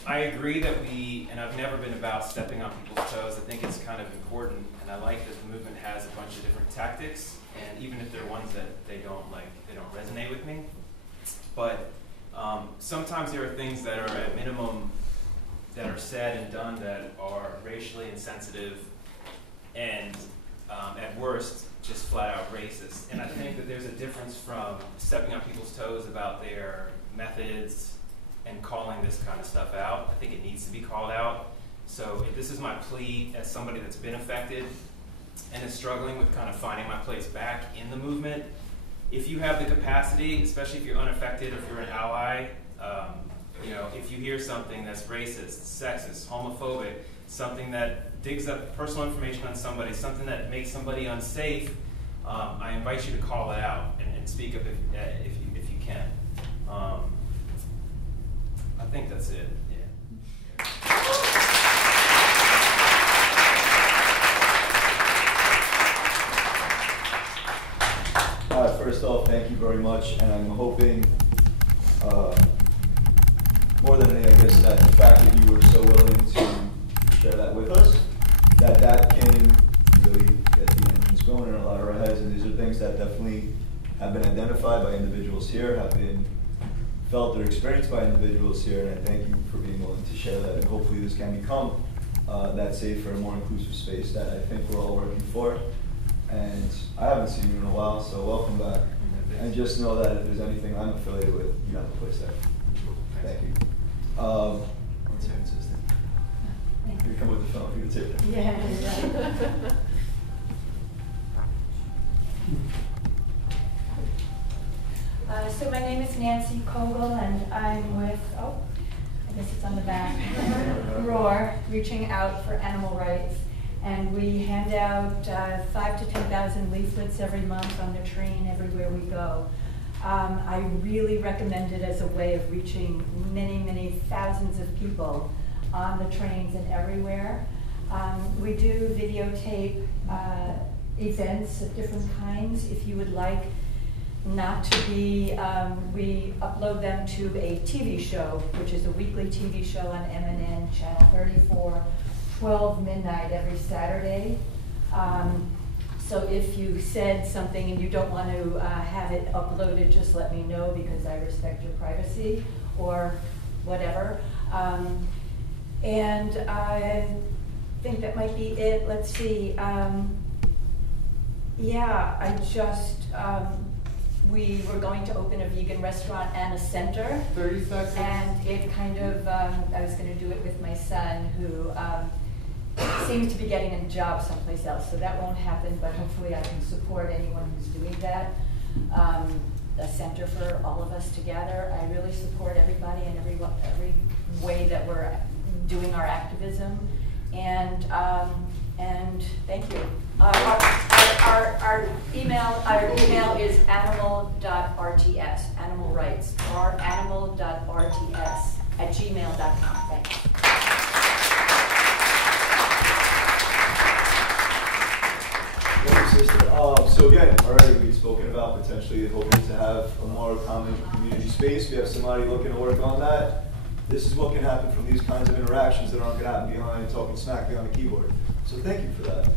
I agree that and I've never been about stepping on people's toes. I think it's kind of important, and I like that the movement has a bunch of different tactics, and even if they're ones that they don't resonate with me. But sometimes there are things that are at minimum that are said and done that are racially insensitive and at worst just flat out racist. And I think that there's a difference from stepping on people's toes about their methods and calling this kind of stuff out. I think it needs to be called out. So this is my plea as somebody that's been affected and is struggling with kind of finding my place back in the movement. If you have the capacity, especially if you're unaffected or if you're an ally, if you hear something that's racist, sexist, homophobic, something that digs up personal information on somebody, something that makes somebody unsafe, I invite you to call it out and speak up if you can. I think that's it. Yeah. All right, first off, thank you very much, and I'm hoping, more than anything, I guess, that the fact that you were so willing to share that with us, that can really get the engines going in a lot of our heads, and these are things that definitely have been identified by individuals here, have been felt or experienced by individuals here, and I thank you for being willing to share that, and hopefully this can become that safer and more inclusive space that I think we're all working for. And I haven't seen you in a while, so welcome back. And just know that if there's anything I'm affiliated with, you have a place there. Thank you. What's your assistant? You come with the phone, you can take it. Yeah. So my name is Nancy Kogel, and I'm with, I guess it's on the back, ROAR, Reaching Out for Animal Rights. And we hand out 5,000 to 10,000 leaflets every month on the train everywhere we go. I really recommend it as a way of reaching many, many thousands of people on the trains and everywhere. We do videotape events of different kinds. If you would like not to be, we upload them to a TV show, which is a weekly TV show on MNN, Channel 34, 12 midnight every Saturday. So if you said something and you don't want to have it uploaded, just let me know, because I respect your privacy or whatever. And I think that might be it. Let's see. Yeah, I just, we were going to open a vegan restaurant and a center. 30 seconds. And it kind of, I was going to do it with my son, who seems to be getting a job someplace else, so that won't happen, but hopefully I can support anyone who's doing that. A center for all of us together. I really support everybody in every way that we're doing our activism. And thank you. Our email is animal.rts, animal rights, or animal.rts@gmail.com. Thanks. So again, already we've spoken about potentially hoping to have a more common community space. We have somebody looking to work on that. This is what can happen from these kinds of interactions that aren't going to happen behind talking smack behind a keyboard. So thank you for that.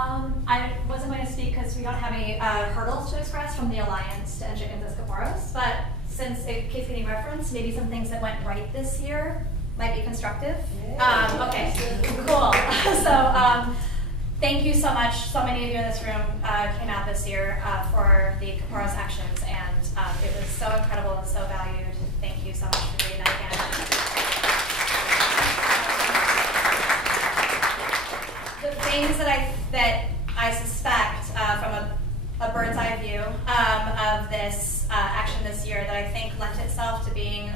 I wasn't going to speak because we don't have any hurdles to express from the Alliance to End Chickens as Caporos, but since it keeps getting referenced, maybe some things that went right this year might be constructive. Okay, cool. So thank you so much. So many of you in this room came out this year for the Caporos actions, and it was so incredible and so valued. Thank you so much for doing that again. The things that I suspect from a bird's eye view of this action this year that I think lent itself to being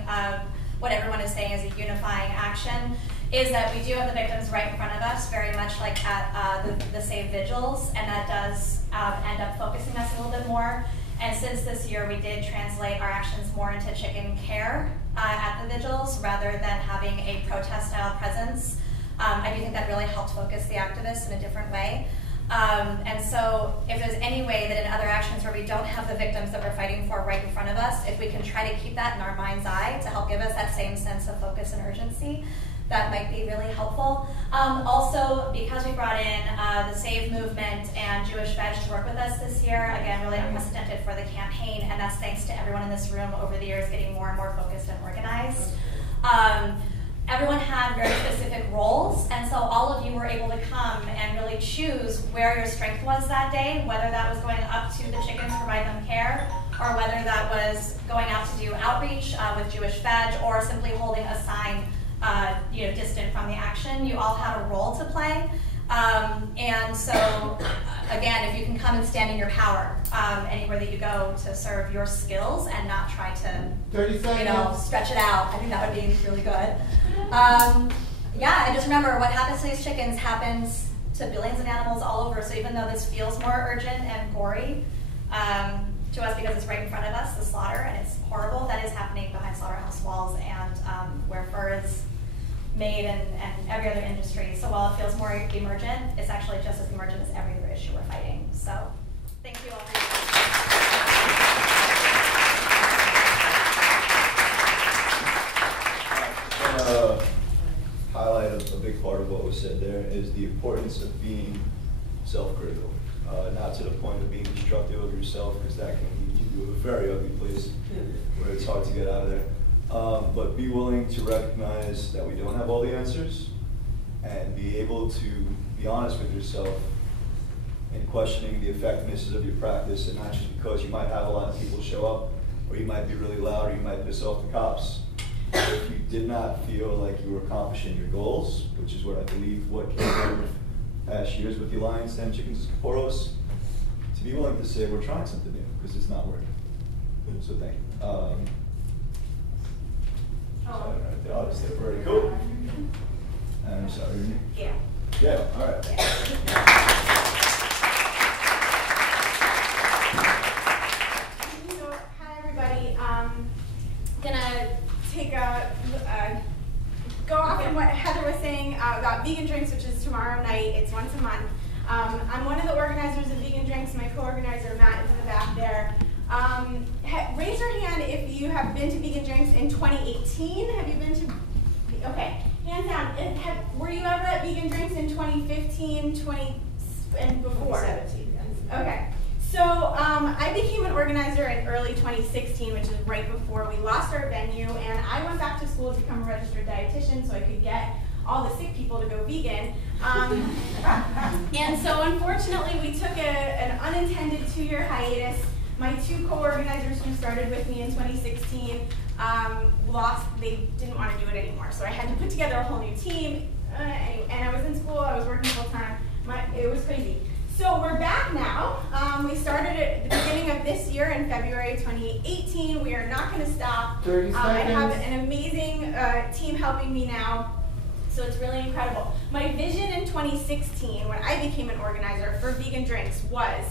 what everyone is saying is a unifying action is that we do have the victims right in front of us, very much like at the Save Vigils, and that does end up focusing us a little bit more. And since this year we did translate our actions more into chicken care at the vigils rather than having a protest-style presence, I do think that really helped focus the activists in a different way. And so if there's any way that in other actions where we don't have the victims that we're fighting for right in front of us, if we can try to keep that in our mind's eye to help give us that same sense of focus and urgency, that might be really helpful. Also, because we brought in the Save movement and Jewish Veg to work with us this year, again, really unprecedented for the campaign, and that's thanks to everyone in this room over the years getting more and more focused and organized. Everyone had very specific roles, and so all of you were able to come and really choose where your strength was that day, whether that was going up to the chickens to provide them care, or whether that was going out to do outreach with Jewish Veg, or simply holding a sign distant from the action. You all had a role to play. And so, again, if you can come and stand in your power anywhere that you go to serve your skills and not try to, stretch it out, I think that would be really good. Yeah, and just remember, what happens to these chickens happens to billions of animals all over. So even though this feels more urgent and gory to us because it's right in front of us, the slaughter, and it's horrible, that is happening behind slaughterhouse walls and where fur is made and every other industry. So while it feels more emergent, it's actually just as emergent as every other issue we're fighting. So thank you all for highlight a big part of what was said there is the importance of being self-critical. Not to the point of being destructive of yourself, because that can lead you to a very ugly place where it's hard to get out of there. But be willing to recognize that we don't have all the answers, and be able to be honest with yourself in questioning the effectiveness of your practice, and not just because you might have a lot of people show up, or you might be really loud, or you might piss off the cops. If you did not feel like you were accomplishing your goals, which is what I believe what came over past years with the Alliance to End Chickens as Caporos, to be willing to say we're trying something new because it's not working. So thank you. The audience, they're pretty cool. And I'm sorry. Yeah. Yeah. All right. So, hi everybody. Gonna take go off on what Heather was saying about vegan drinks, which is tomorrow night. It's once a month. I'm one of the organizers of Vegan Drinks. My co-organizer Matt is in the back there. Raise your hand if you have been to Vegan Drinks in 2018. Have you been to? Okay, hands down. Were you ever at Vegan Drinks in 2015, and before? 2017. Okay. So I became an organizer in early 2016, which is right before we lost our venue, and I went back to school to become a registered dietitian so I could get all the sick people to go vegan. And so unfortunately we took an unintended 2-year hiatus. My 2 co-organizers who started with me in 2016 they didn't want to do it anymore. So I had to put together a whole new team, and I was in school, I was working full time. It was crazy. So we're back now. We started at the beginning of this year in February 2018. We are not going to stop. I have an amazing team helping me now. So it's really incredible. My vision in 2016, when I became an organizer for Vegan Drinks, was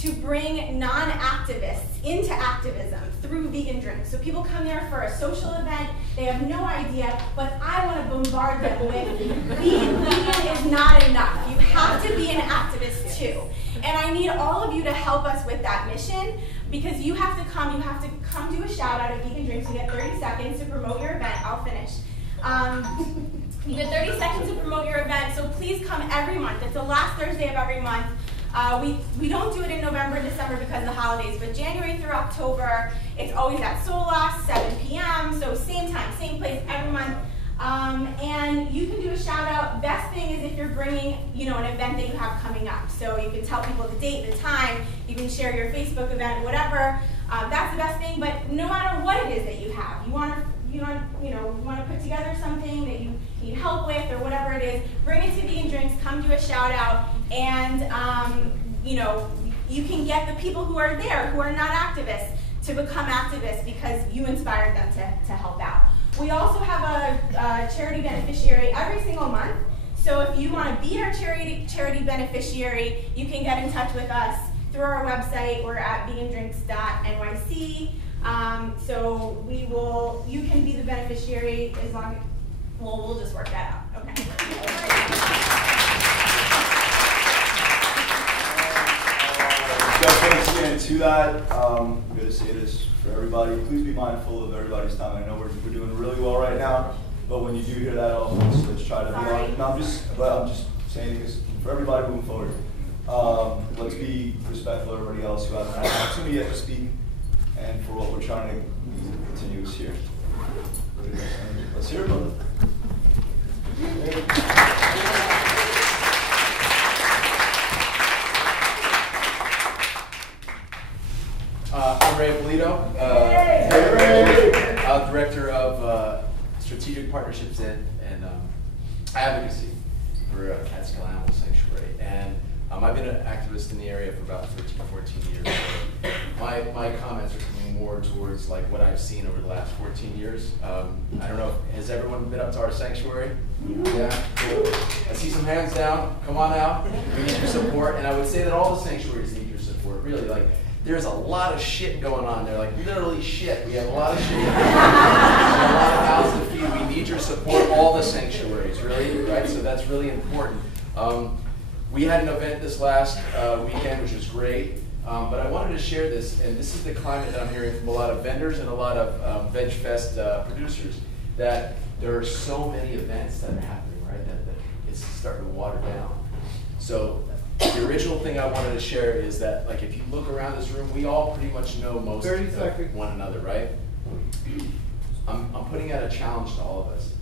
to bring non-activists into activism through Vegan Drinks. So people come there for a social event, they have no idea, but I want to bombard them with being vegan is not enough. You have to be an activist too. And I need all of you to help us with that mission, because you have to come do a shout out at Vegan Drinks. You get 30 seconds to promote your event. I'll finish. You get 30 seconds to promote your event, so please come every month. It's the last Thursday of every month. We don't do it in November and December because of the holidays, but January through October, it's always at Solas, 7 p.m., so same time, same place every month. And you can do a shout out. Best thing is if you're bringing, an event that you have coming up. So you can tell people the date, the time, you can share your Facebook event, whatever. That's the best thing, but no matter what it is that you have, you want to put together something that you need help with or whatever it is, bring it to Vegan Drinks, come do a shout out, and you can get the people who are there, who are not activists, to become activists because you inspired them to help out. We also have a charity beneficiary every single month. So if you want to be our charity beneficiary, you can get in touch with us through our website. We're at vegendrinks.nyc. So you can be the beneficiary as long as, we'll just work that out. Okay. Just want to get into that. I'm going to say this for everybody. Please be mindful of everybody's time. I know we're doing really well right now, but when you do hear that, let's try to be on. I'm just saying because for everybody moving forward, let's be respectful of everybody else who hasn't had an opportunity yet to speak, and for what we're trying to continue is here. Let's hear it, brother. I'm Ray Polito, Director of Strategic Partnerships and Advocacy for Catskill Animal Sanctuary. And I've been an activist in the area for about 13, 14 years. My comments are coming more towards like what I've seen over the last 14 years. I don't know, has everyone been up to our sanctuary? Yeah, cool. I see some hands down. Come on out. We need your support. And I would say that all the sanctuaries need your support, really. Like, there's a lot of shit going on there, like literally shit. We have a lot of shit. There's a lot of mouths to feed. We need your support, all the sanctuaries, really, right? So that's really important. We had an event this last weekend, which was great, but I wanted to share this, and this is the climate that I'm hearing from a lot of vendors and a lot of Veg Fest producers, that there are so many events that are happening, right, that it's starting to water down. So the original thing I wanted to share is that, like, if you look around this room, we all pretty much know most of one another, right? I'm putting out a challenge to all of us.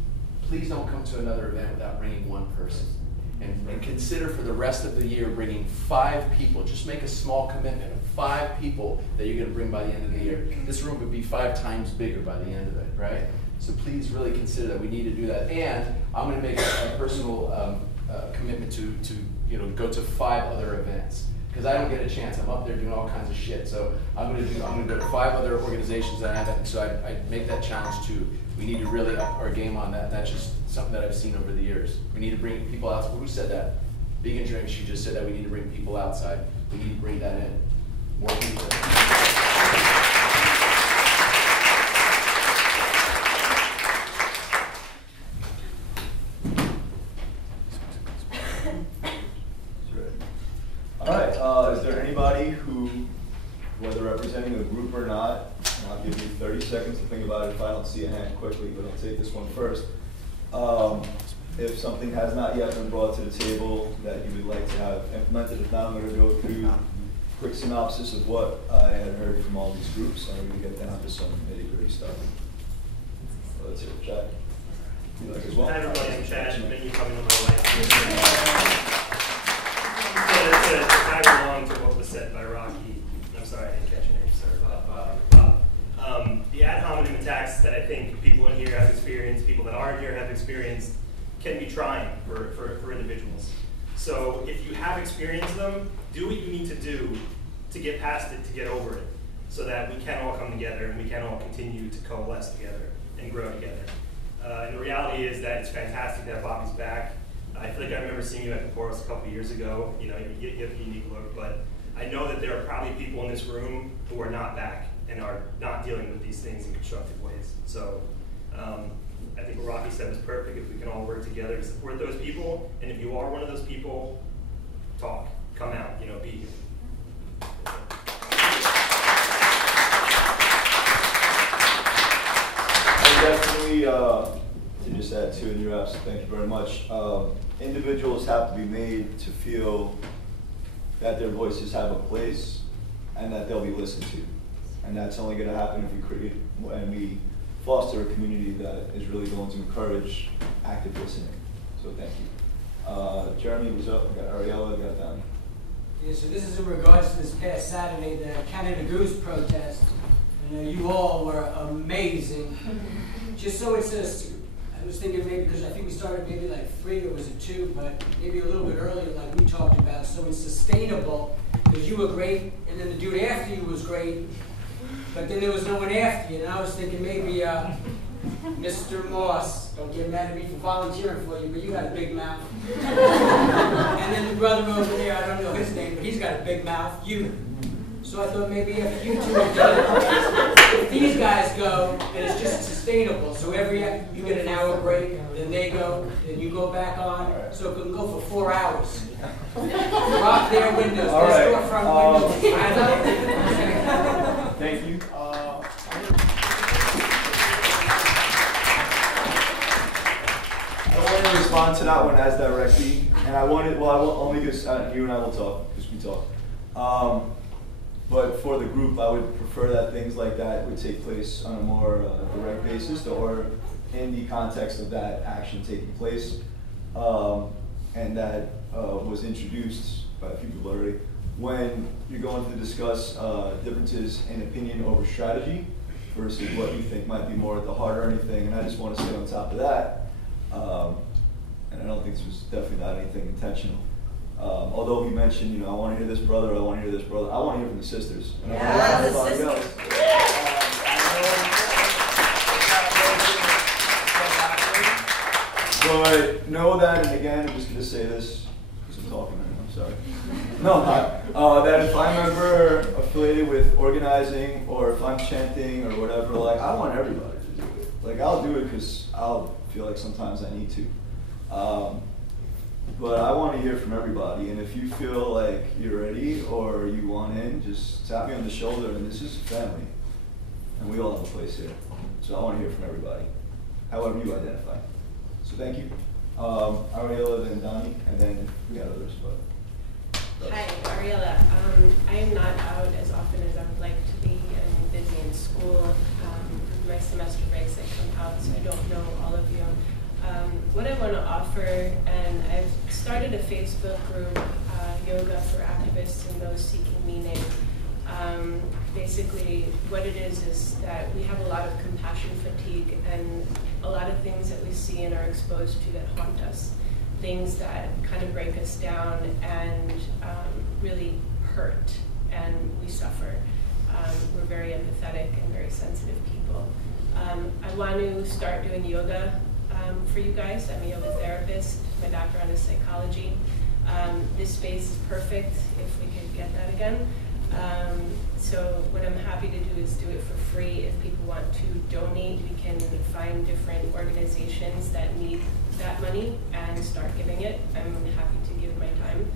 Please don't come to another event without bringing one person. And consider for the rest of the year bringing 5 people. Just make a small commitment of 5 people that you're going to bring by the end of the year. This room would be 5 times bigger by the end of it, right? So please really consider that we need to do that. And I'm going to make a personal commitment to go to 5 other events, because I don't get a chance. I'm up there doing all kinds of shit. So I'm going to go to 5 other organizations that I haven't. So I make that challenge too. We need to really up our game on that. That's just something that I've seen over the years. We need to bring people out. Who said that? Vegan Drinks, she just said that we need to bring people outside. We need to bring that in. More people. All right, is there anybody who, whether representing a group or not, and I'll give you 30 seconds to think about it if I don't see a hand quickly, but I'll take this one first. If something has not yet been brought to the table that you would like to have implemented, if not, I'm going to go through a quick synopsis of what I had heard from all these groups, and we're going to get down to some nitty-gritty stuff. So let's hear it, Chad. You like as well? Hi everybody, I'm Chad. I've been coming on my way. To tag along to what was said by Rocky, I'm sorry, I didn't catch your name, sir, Bob. The ad hominem attacks that I think people in here have experienced, people that aren't here have experienced, can be trying for individuals. So if you have experienced them, do what you need to do to get past it, to get over it, so that we can all come together and we can all continue to coalesce together and grow together. And the reality is that it's fantastic that Bobby's back. I feel like I remember seeing you at the chorus a couple years ago. You know, you have a unique look, but I know that there are probably people in this room who are not back and are not dealing with these things in constructive ways. So I think what Rocky said was perfect. If we can all work together to support those people, and if you are one of those people, talk, come out, be here. I definitely, to just said too, and you're absolutely, thank you very much. Individuals have to be made to feel that their voices have a place and that they'll be listened to. And that's only going to happen if we create and we foster a community that is really going to encourage active listening. So thank you. Jeremy was up, we got Ariella, we got Donnie. Yeah, so this is in regards to this past Saturday, the Canada Goose protest. And you all were amazing. Just so it's I was thinking maybe, because I think we started maybe like 3 or was it 2, but maybe a little bit earlier like we talked about, so it's sustainable, because you were great, and then the dude after you was great, but then there was no one after you, and I was thinking maybe Mr. Moss, don't get mad at me for volunteering for you, but you got a big mouth. And then the brother over there, I don't know his name, but he's got a big mouth, you. So I thought maybe if you two are done, if these guys go, and it's just sustainable. So you get an hour break, then they go, then you go back on. So it can go for 4 hours. Rock their windows, all their right. storefront windows. Thank you. I want to respond to that one as directly, and I'll make this, you and I will talk, because we talk. But for the group, I would prefer that things like that would take place on a more direct basis, or in the context of that action taking place. And that was introduced by a few people already. When you're going to discuss differences in opinion over strategy versus what you think might be more at the heart or anything, and I just want to stay on top of that. And I don't think this was definitely not anything intentional. Although he mentioned, I want to hear this brother, I want to hear this brother. I want to hear from the sisters. And I want to hear everybody else. But know that, and again, I'm just going to say this, because I'm talking right now, I'm sorry. No, I'm not. That if I'm ever affiliated with organizing, or if I'm chanting, or whatever, like, I want everybody to do it. Like, I'll do it because I'll feel like sometimes I need to. But I want to hear from everybody, and if you feel like you're ready or you want in, just tap me on the shoulder, and this is family, and we all have a place here. So I want to hear from everybody, however you identify. So thank you. Ariella, then Donnie, and then we got others. But hi, Ariella. I am not out as often as I would like to be. I'm busy in school. My semester breaks, I come out, so I don't know all of you. What I want to offer, and I've started a Facebook group, Yoga for Activists and Those Seeking Meaning. Basically, what it is that we have a lot of compassion fatigue and a lot of things that we see and are exposed to that haunt us, things that kind of break us down and really hurt, and we suffer. We're very empathetic and very sensitive people. I want to start doing yoga for you guys. I'm a yoga therapist. My background is psychology. This space is perfect if we could get that again. So what I'm happy to do is do it for free. If people want to donate, we can find different organizations that need that money and start giving it. I'm happy to give my time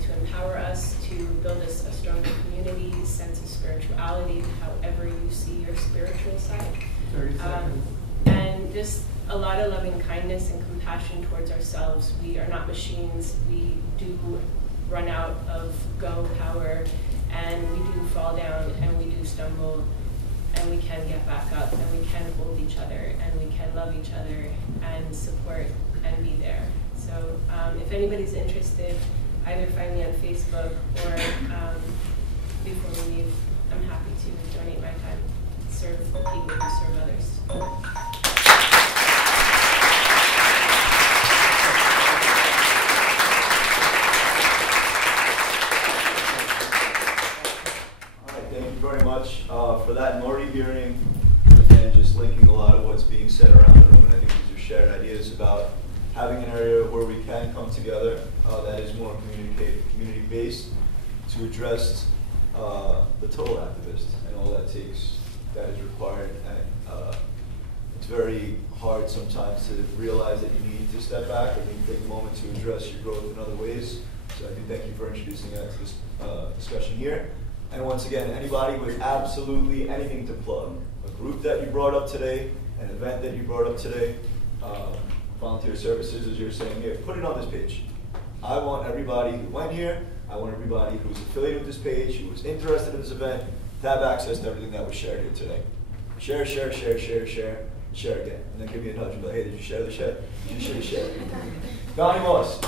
to empower us, to build us a stronger community, sense of spirituality, however you see your spiritual side. 30 seconds. And just a lot of loving kindness and compassion towards ourselves. We are not machines. We do run out of go power, and we do fall down, and we do stumble, and we can get back up, and we can hold each other, and we can love each other, and support, and be there. So if anybody's interested, either find me on Facebook, or before we leave, I'm happy to donate my time, serve the people who serve others. Very much for that. I'm already hearing, again, just linking a lot of what's being said around the room, and I think these are shared ideas about having an area where we can come together that is more community-based to address the total activist and all that is required. And it's very hard sometimes to realize that you need to step back or need to take a moment to address your growth in other ways. So I do thank you for introducing that to this discussion here. And once again, anybody with absolutely anything to plug, a group that you brought up today, an event that you brought up today, volunteer services, as you're saying here, put it on this page. I want everybody who went here, I want everybody who's affiliated with this page, who was interested in this event, to have access to everything that was shared here today. Share, share, share, share, share, share again. And then give me a nudge and be like, hey, did you share the share? Did you share? Donnie Willis.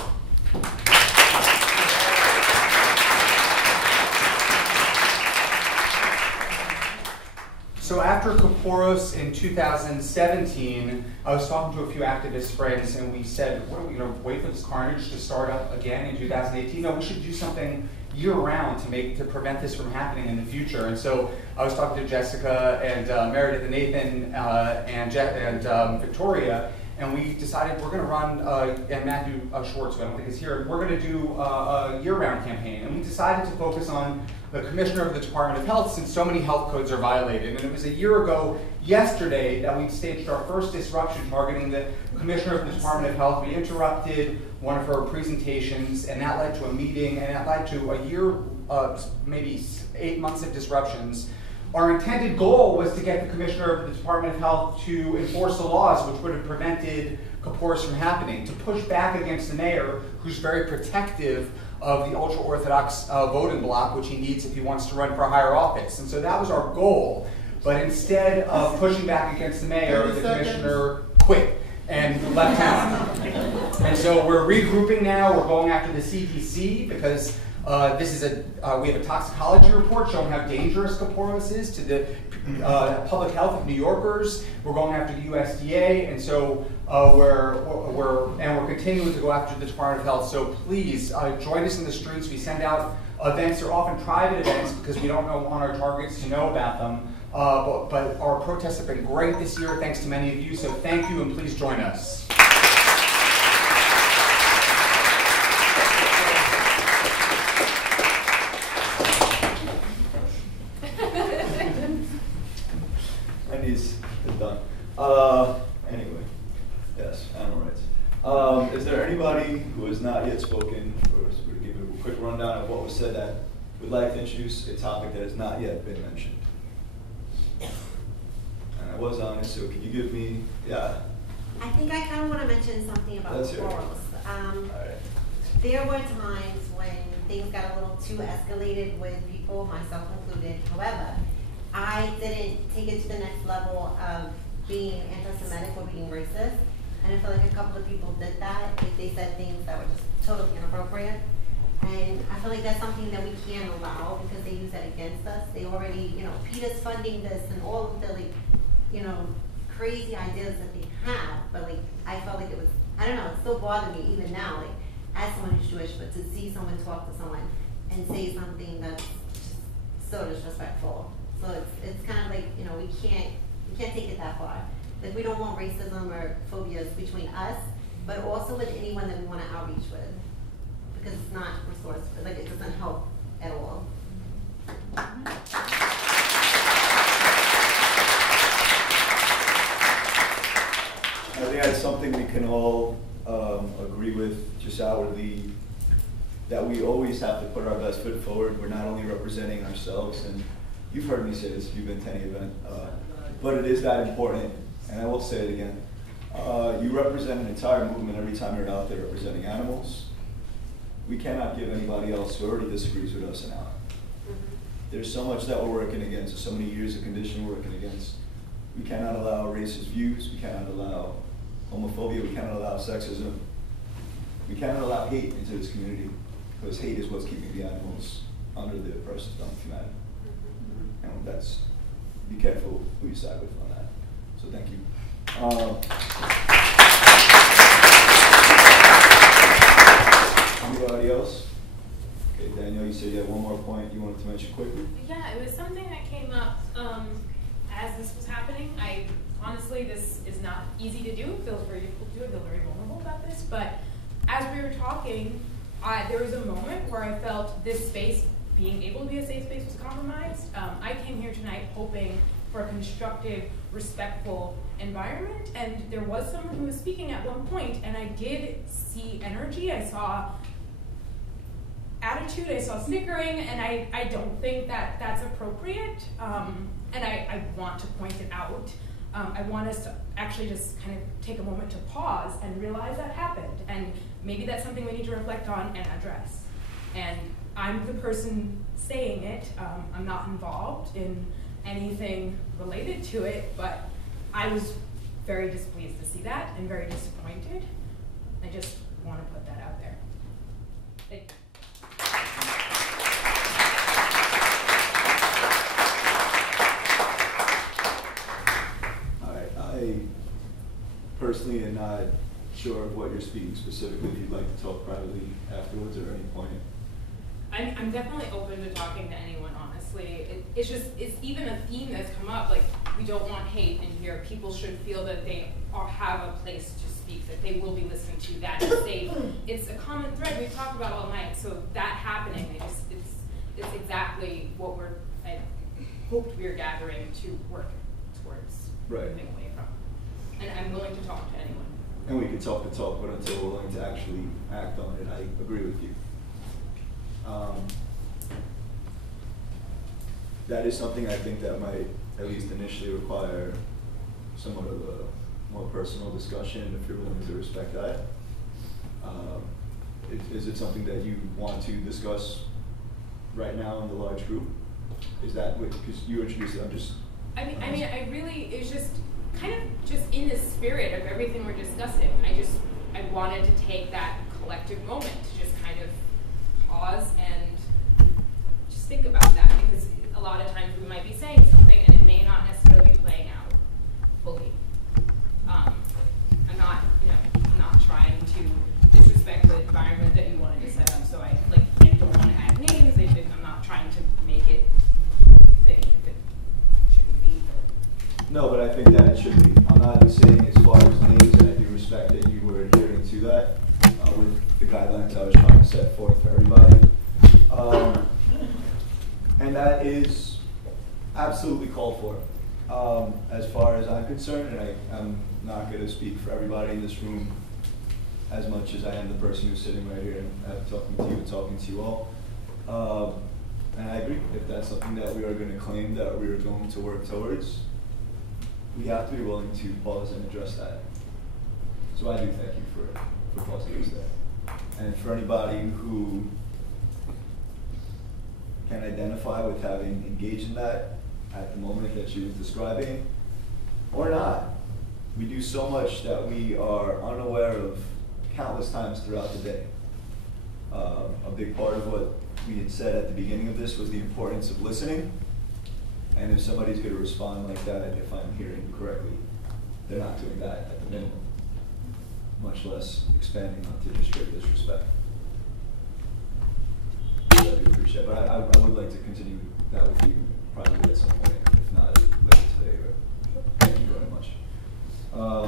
So after Kaporos in 2017, I was talking to a few activist friends and we said, what are we going to wait for this carnage to start up again in 2018? No, we should do something year-round to prevent this from happening in the future. And so I was talking to Jessica and Meredith and Nathan and Victoria, and we decided we're going to run, and Matthew Schwartz, who I don't think is here, we're going to do a year-round campaign. And we decided to focus on the Commissioner of the Department of Health, since so many health codes are violated. And it was a year ago yesterday that we staged our first disruption targeting the Commissioner of the Department of Health. We interrupted one of her presentations, and that led to a meeting, and that led to a year, maybe 8 months of disruptions. Our intended goal was to get the Commissioner of the Department of Health to enforce the laws which would have prevented Kaporos from happening, to push back against the mayor, who's very protective of the ultra-Orthodox voting bloc, which he needs if he wants to run for a higher office. And so that was our goal. But instead of pushing back against the mayor, the commissioner quit and left town. And so we're regrouping now. We're going after the CDC because this is we have a toxicology report showing how dangerous Kaporos is to the public health of New Yorkers. We're going after the USDA, and so we're continuing to go after the Department of Health. So please join us in the streets. We send out events. They're often private events because we don't want our targets to know about them. But our protests have been great this year, thanks to many of you. So thank you, and please join us. It's done. Anyway, yes, animal rights. Is there anybody who has not yet spoken, or to give a quick rundown of what was said, that would like to introduce a topic that has not yet been mentioned? And I was honest, so can you give me, yeah? I think I kind of want to mention something about quarrels. There were times when things got a little too escalated with people, myself included. However, I didn't take it to the next level of being anti-Semitic or being racist. And I feel like a couple of people did that. They said things that were just totally inappropriate. And I feel like that's something that we can't allow because they use that against us. They already, PETA's funding this and all of the, crazy ideas that they have. But like, I felt like it was, I don't know, it still bothered me even now, like, as someone who's Jewish, but to see someone talk to someone and say something that's just so disrespectful. So it's kind of like, we can't take it that far. Like, we don't want racism or phobias between us, but also with anyone that we want to outreach with, because it's not resourceful, like it doesn't help at all. I think that's something we can all agree with just outwardly, that we always have to put our best foot forward. We're not only representing ourselves, and you've heard me say this if you've been to any event, but it is that important, and I will say it again. You represent an entire movement every time you're out there representing animals. We cannot give anybody else who already disagrees with us an out. There's so much that we're working against, there's so many years of condition we're working against. We cannot allow racist views, we cannot allow homophobia, we cannot allow sexism. We cannot allow hate into this community, because hate is what's keeping the animals under the oppressive thumb of humanity. And that's, be careful who you side with on that. So thank you. Anybody else? Okay, Danielle, you said you had one more point you wanted to mention quickly? Yeah, it was something that came up as this was happening. Honestly, this is not easy to do. It feels very difficult to do. I feel very vulnerable about this. But as we were talking, there was a moment where I felt this space, being able to be a safe space, was compromised. I came here tonight hoping for a constructive, respectful environment, and there was someone who was speaking at one point, and I did see energy. I saw attitude, I saw snickering, and I don't think that that's appropriate, and I want to point it out. I want us to actually just kind of take a moment to pause and realize that happened. And maybe that's something we need to reflect on and address. And I'm the person saying it. I'm not involved in anything related to it, but I was very displeased to see that and very disappointed. I just want to put that out there. Thank you. I personally am not sure of what you're speaking specifically. If you'd like to talk privately afterwards or at any point. I'm definitely open to talking to anyone, honestly. It's even a theme that's come up, like, we don't want hate in here. People should feel that they have a place to speak, that they will be listened to, that is safe. It's a common thread we've talked about all night, so that happening, it's exactly what I hoped we were gathering to work towards moving away from. And I'm willing to talk to anyone. And we can talk the talk, but until we're willing to actually act on it, I agree with you. That is something I think that might, at least initially, require somewhat of a more personal discussion, if you're willing to respect that. Is it something that you want to discuss right now in the large group? Is that, because you introduced it, I'm just... I mean, it's just kind of just in the spirit of everything we're discussing. I wanted to take that collective moment to just kind of pause and just think about that, because a lot of times we might be saying something and it may not necessarily be playing out fully. I'm not trying to disrespect the environment that you wanted to set up, so I don't want to add names. I'm not trying to make it a thing if it shouldn't be. No, but I think that it should be. I'm not saying as far as names, and I do respect that you were adhering to that with the guidelines I was trying to set forth for everybody. And that is absolutely called for. As far as I'm concerned, and I'm not going to speak for everybody in this room as much as I am the person who's sitting right here and talking to you and talking to you all. And I agree, if that's something that we are going to claim that we are going to work towards, we have to be willing to pause and address that. So I do thank you for pausing us there. And for anybody who can identify with having engaged in that at the moment that she was describing, or not. We do so much that we are unaware of countless times throughout the day. A big part of what we had said at the beginning of this was the importance of listening. And if somebody's going to respond like that, if I'm hearing correctly, they're not doing that at the minimum, much less expanding onto just straight disrespect. I do appreciate it, but I would like to continue that with you probably at some point, if not later today. But thank you very much. All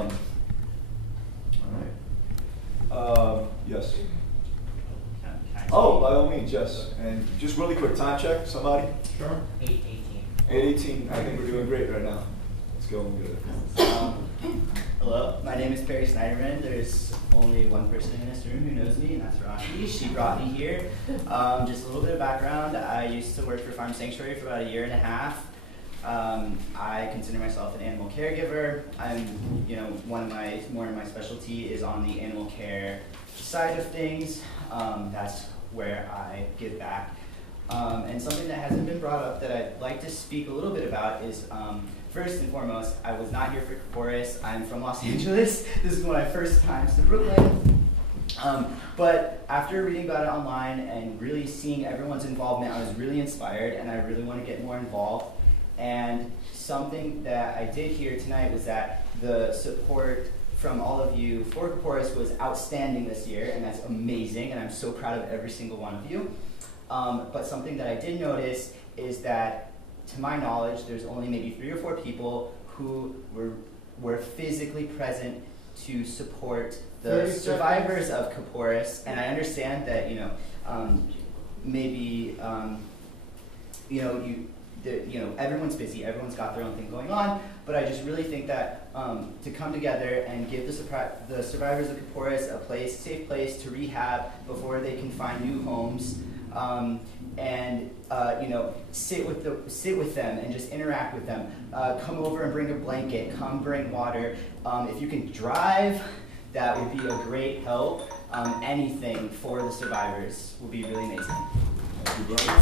right. Yes. Oh, by all means, yes. And just really quick time check, somebody? Sure. 8:18. I think we're doing great right now. It's going good. Hello, my name is Perry Snyderman. There's only one person in this room who knows me, and that's Rocky. She brought me here. Just a little bit of background. I used to work for Farm Sanctuary for about 1.5 years. I consider myself an animal caregiver. I'm, more of my specialty is on the animal care side of things. That's where I give back. And something that hasn't been brought up that I'd like to speak a little bit about is, first and foremost, I was not here for Chorus. I'm from Los Angeles. This is one of my first times to Brooklyn. But after reading about it online and really seeing everyone's involvement, I was really inspired, and I really want to get more involved. And something that I did hear tonight was that the support from all of you for Chorus was outstanding this year, and that's amazing, and I'm so proud of every single one of you. But something that I did notice is that, to my knowledge, there's only maybe 3 or 4 people who were physically present to support the survivors of Kaporis. And I understand that, everyone's busy, everyone's got their own thing going on, but I just really think that to come together and give the survivors of Kaporis a safe place to rehab before they can find new homes, and you know, sit with them and just interact with them. Come over and bring a blanket. Come bring water. If you can drive, that would be a great help. Anything for the survivors will be really amazing. Thank you, brother.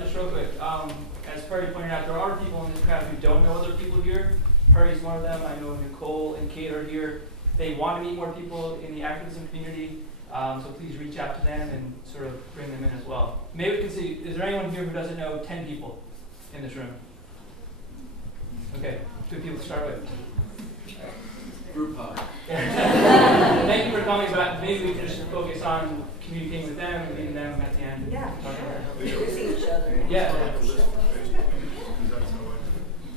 Just real quick, as Perry pointed out, there are people in this crowd who don't know other people here. Perry's one of them. I know Nicole and Kate are here. They want to meet more people in the activism community, so please reach out to them and sort of bring them in as well. Maybe we can see, is there anyone here who doesn't know 10 people in this room? Okay, good people to start with. Group hug. Thank you for coming, but maybe we can just focus on communicating with them and meeting them at the end. Yeah, sure. See each other. Yeah.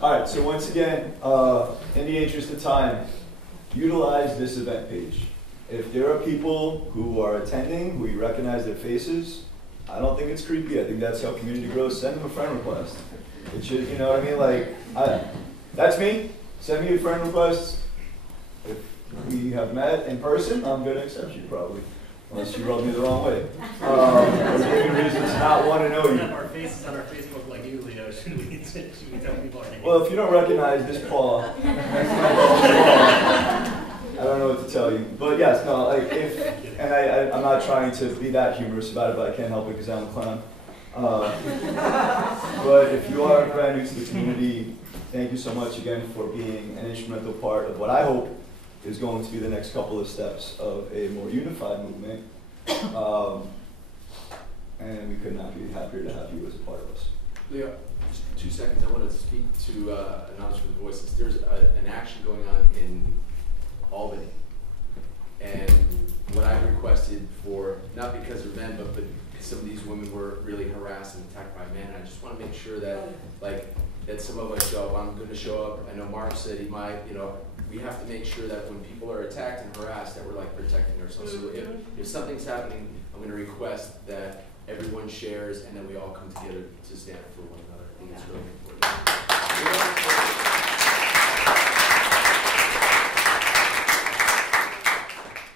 All right, so once again, in the interest of time, utilize this event page. If there are people who are attending, who you recognize their faces, I don't think it's creepy. I think that's how community grows. Send them a friend request. It should, you know what I mean? Like, that's me. Send me a friend request. If we have met in person, I'm going to accept you probably. Unless you rub me the wrong way. There's any reason to not want to know you. Our faces on our Facebook like you, Leo. Should we tell people our names? Well, if you don't recognize this paw, I don't know what to tell you. But yes, no, like I'm not trying to be that humorous about it, but I can't help it because I'm a clown. But if you are brand new to the community, thank you so much again for being an instrumental part of what I hope is going to be the next couple of steps of a more unified movement. And we could not be happier to have you as a part of us. Leo, just 2 seconds. I want to speak to Anonymous for the Voices. There's an action going on in Albany. And what I requested for, not because of men, but some of these women were really harassed and attacked by men. And I just want to make sure that, that some of us show up. I'm going to show up. I know Mark said he might, we have to make sure that when people are attacked and harassed that we're protecting ourselves. So if something's happening, I'm going to request that everyone shares and that we all come together to stand up for one another. I think it's really important.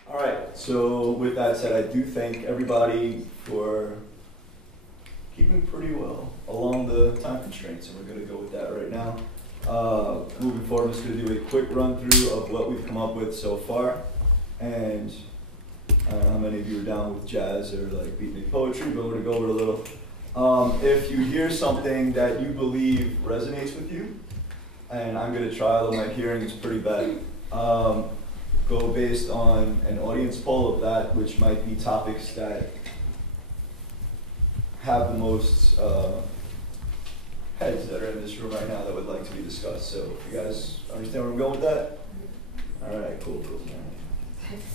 All right, so with that said, I do thank everybody for keeping pretty well along the time constraints, and we're going to go with that right now. Moving forward, I'm just going to do a quick run through of what we've come up with so far. And I don't know how many of you are down with jazz or beatnik poetry, but we're going to go over a little. If you hear something that you believe resonates with you, and I'm going to try, although my hearing is pretty bad, go based on an audience poll of that, which might be topics that have the most heads that are in this room right now that would like to be discussed. So you guys understand where I'm going with that? All right, cool.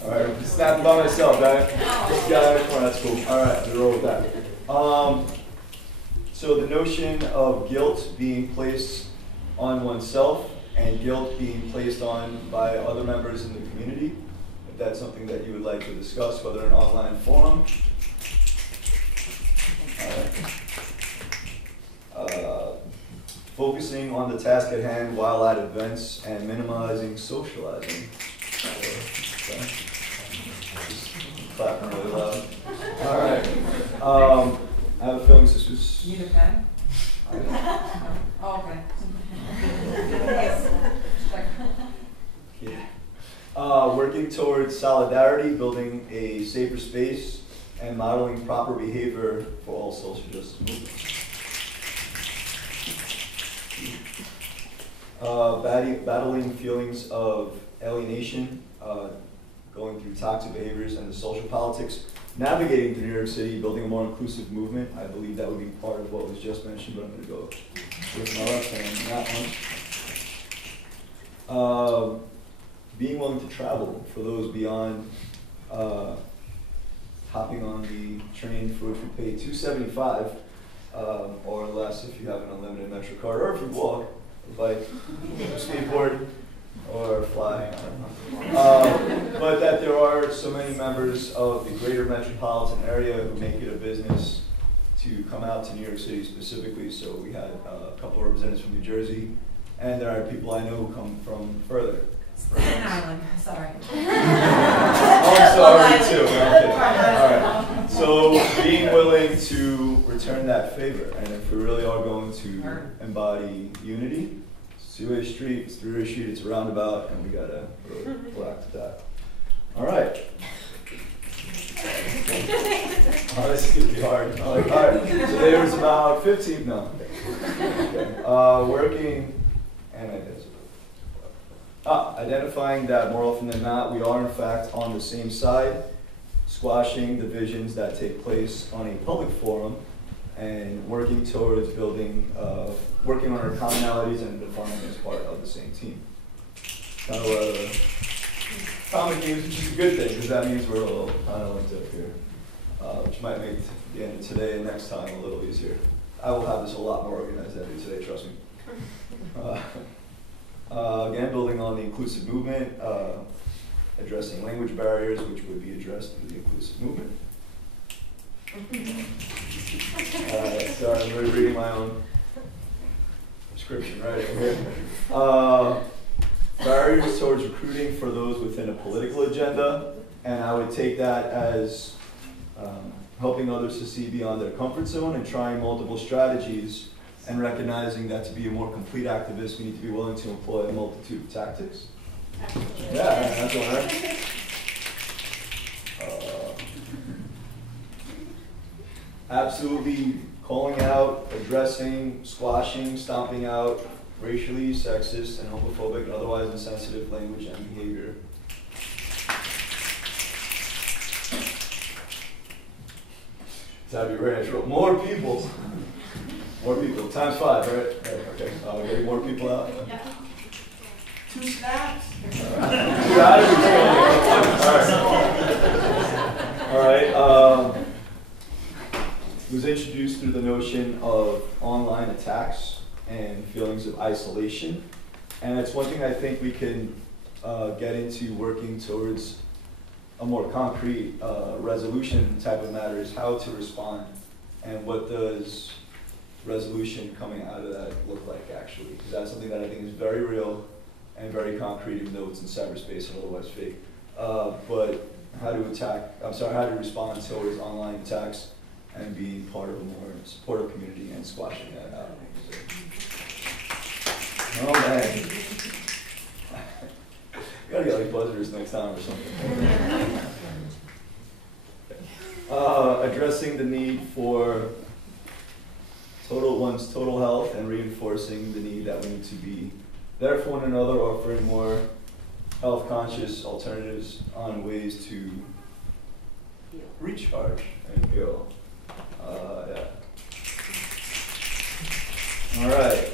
All right, it's not by myself, right? This guy, that's cool. All right, we roll with that. So the notion of guilt being placed on oneself and guilt being placed on by other members in the community, if that's something that you would like to discuss, whether in an online forum. Focusing on the task at hand while at events and minimizing socializing. Clapping really loud. All right. I have a feeling this was. Need a pen? Oh, okay. Yeah. Working towards solidarity, building a safer space, and modeling proper behavior for all social justice movements. Battling feelings of alienation, going through toxic behaviors and the social politics, navigating through New York City, building a more inclusive movement. I believe that would be part of what was just mentioned, but I'm going to go with my left hand on that one. Being willing to travel for those beyond hopping on the train for which we pay $2.75 or less if you have an unlimited Metro card, or if you walk, bike, skateboard, or fly. But that there are so many members of the greater metropolitan area who make it a business to come out to New York City specifically. So we had a couple of representatives from New Jersey, and there are people I know who come from further. Staten Island, sorry. I'm sorry too. Alright. So being willing to return that favor, and if we really are going to embody unity, it's a two-way street, it's a three-way street, it's a roundabout, and we gotta really relax that. Alright. Oh, this is gonna be hard. Alright, so there was about 15, no. Okay. Working, and I guess. Identifying that more often than not, we are in fact on the same side, squashing divisions that take place on a public forum, and working towards building, working on our commonalities and defining as part of the same team. Kind of common themes, which is a good thing, because that means we're a little kind of linked up here, which might make the end of today and next time a little easier. I will have this a lot more organized than I do today, trust me. Again, building on the inclusive movement, addressing language barriers, which would be addressed through the inclusive movement. Sorry, I'm reading my own description right here. Barriers towards recruiting for those within a political agenda, and I would take that as helping others to see beyond their comfort zone and trying multiple strategies, and recognizing that to be a more complete activist, we need to be willing to employ a multitude of tactics. Yeah, that's all right. Absolutely calling out, addressing, squashing, stomping out racially, sexist, and homophobic, and otherwise insensitive language and behavior. That'd be very natural. More people. More people. Times 5, right? Okay. Getting more people out. Yeah. 2 snaps. All right. It was introduced through the notion of online attacks and feelings of isolation, and it's one thing I think we can get into working towards a more concrete resolution type of matter is how to respond, and what does resolution coming out of that look like actually, because that's something that I think is very real and very concrete, even though it's in cyberspace and otherwise fake. But how to respond towards online attacks and being part of a more supportive community and squashing that out. Oh man. Gotta get like buzzers next time or something. Addressing the need for one's total health and reinforcing the need that we need to be there for one another, offering more health conscious alternatives on ways to recharge and heal. Yeah. All right.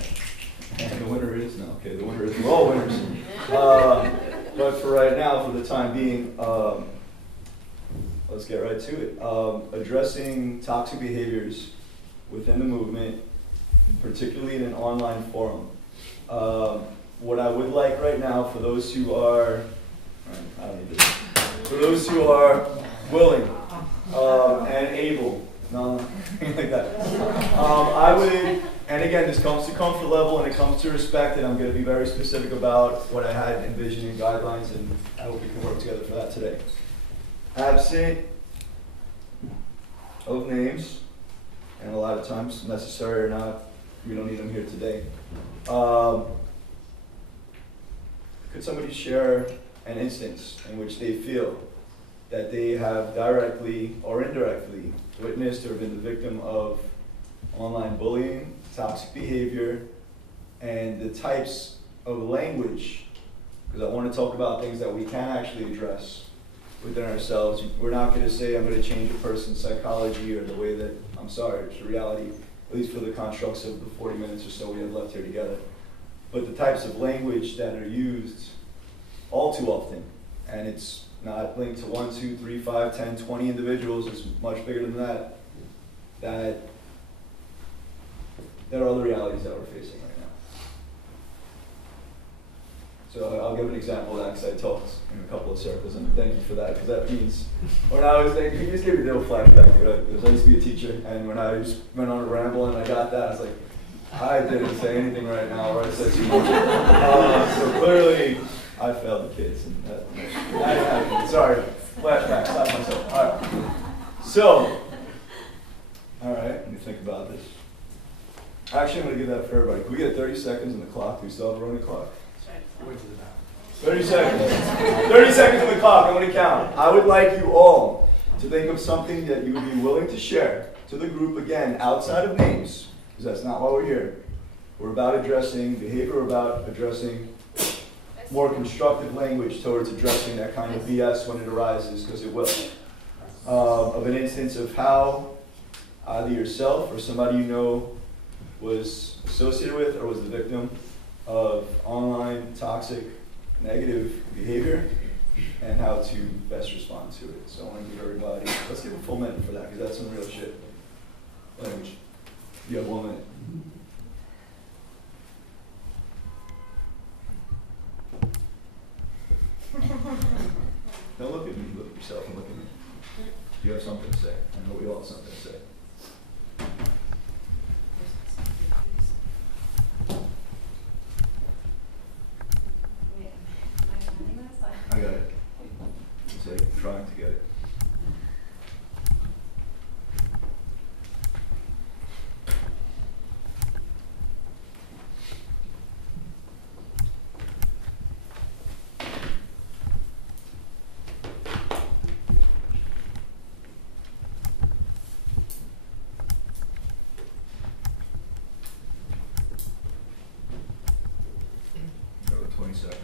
And the winner is, no, okay, the winner is, we're all winners. But for right now, for the time being, let's get right to it. Addressing toxic behaviors within the movement, particularly in an online forum. What I would like right now, for those who are, I don't need this, for those who are willing and able, no, like that. I would, and again, this comes to comfort level and it comes to respect, and I'm going to be very specific about what I had envisioned in guidelines, and I hope we can work together for that today. Absent of names, and a lot of times, necessary or not, we don't need them here today. Could somebody share an instance in which they feel that they have directly or indirectly witnessed or been the victim of online bullying, toxic behavior, and the types of language, because I want to talk about things that we can actually address within ourselves. We're not going to say, I'm going to change a person's psychology or the way that, I'm sorry, it's a reality, at least for the constructs of the 40 minutes or so we have left here together. But the types of language that are used all too often, and it's not linked to 1, 2, 3, 5, 10, 20 individuals, it's much bigger than that, that there are other realities that we're facing right now. So I'll give an example of that because I talked in a couple of circles, and thank you for that, because that means, when I was thinking, you just gave me a little flashback to it. I used to be a teacher, and when I just went on a ramble and I got that, I was like, I didn't say anything right now, or I said too much. So clearly, I failed the kids. And sorry, flashback, slap myself. All right. So, all right, let me think about this. Actually, I'm going to give that for everybody. Can we get 30 seconds on the clock? Do we still have a running clock? 30 seconds. 30 seconds on the clock. I'm going to count. I would like you all to think of something that you would be willing to share to the group, again, outside of names, because that's not why we're here. We're about addressing behavior, we're about addressing more constructive language towards addressing that kind of BS when it arises, because it will. Of an instance of how either yourself or somebody you know was associated with or was the victim of online toxic negative behavior and how to best respond to it. So I want to give everybody, let's give a full minute for that because that's some real shit. Language. You have 1 minute. Don't look at me, look at yourself and look at me. You have something to say. I know we all have something to say. I got it. It's like trying to get it. Go to 20 seconds.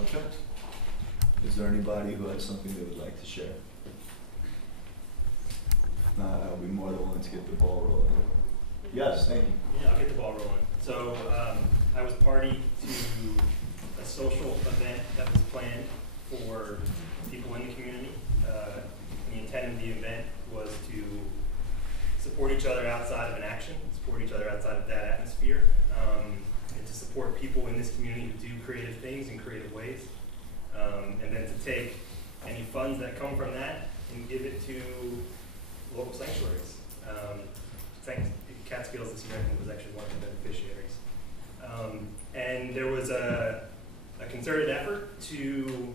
Okay. Is there anybody who has something they would like to share? If not, I'll be more than willing to get the ball rolling. Yes, thank you. Yeah, I'll get the ball rolling. So I was party to a social event that was planned for people in the community. The intent of the event was to support each other outside of an action, support each other outside of that atmosphere, and to support people in this community who do creative things in creative ways. And then to take any funds that come from that and give it to local sanctuaries. Catskills this year, I think, was actually one of the beneficiaries. And there was a concerted effort to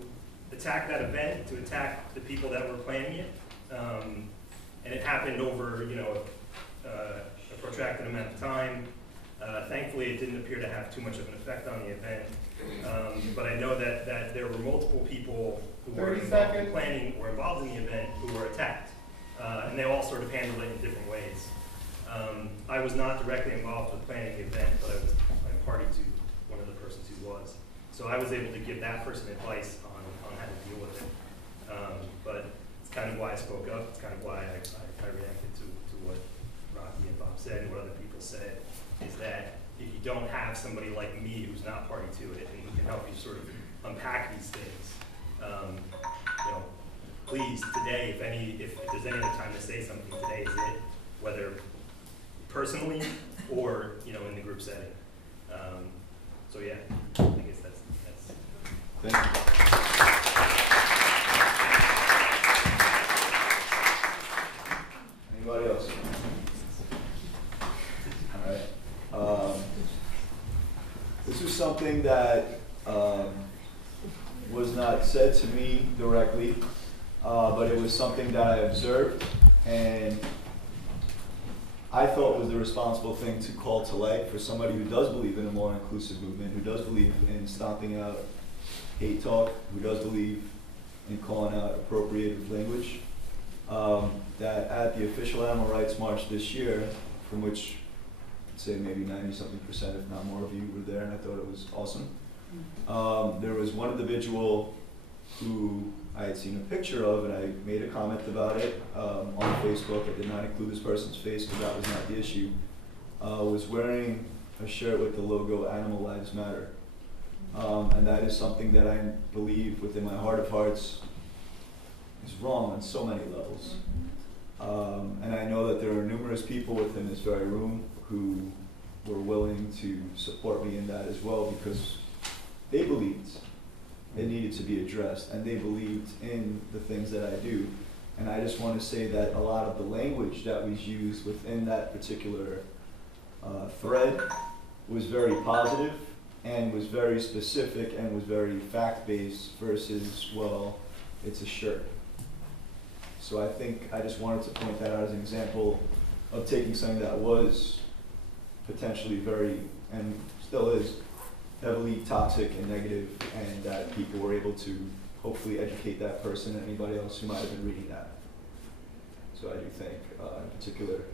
attack that event, to attack the people that were planning it. And it happened over, a protracted amount of time. Thankfully, it didn't appear to have too much of an effect on the event. But I know that there were multiple people who were involved in planning or involved in the event who were attacked. And they all sort of handled it in different ways. I was not directly involved with planning the event, but I was party to one of the persons who was. So I was able to give that person advice on how to deal with it. But it's kind of why I spoke up. It's kind of why I reacted to what Rocky and Bob said and what other people said, is that if you don't have somebody like me who's not party to it and who can help you sort of unpack these things, please, today, if there's any other time to say something, today is it, whether personally or in the group setting. So yeah, I guess that's. Thank you. Anybody else? All right. This was something that was not said to me directly, but it was something that I observed and I thought was the responsible thing to call to light for somebody who does believe in a more inclusive movement, who does believe in stomping out hate talk, who does believe in calling out appropriative language. That at the official Animal Rights March this year, from which I'd say maybe 90-something%, if not more of you were there, and I thought it was awesome. There was one individual who I had seen a picture of, and I made a comment about it on Facebook. I did not include this person's face because that was not the issue. Was wearing a shirt with the logo Animal Lives Matter. And that is something that I believe within my heart of hearts is wrong on so many levels. And I know that there are numerous people within this very room who were willing to support me in that as well, because they believed it needed to be addressed, and they believed in the things that I do. And I just want to say that a lot of the language that was used within that particular thread was very positive and was very specific and was very fact-based versus, well, it's a shirt. So I think I just wanted to point that out as an example of taking something that was potentially very, and still is, heavily toxic and negative, and that people were able to hopefully educate that person and anybody else who might have been reading that. So I do think, in particular,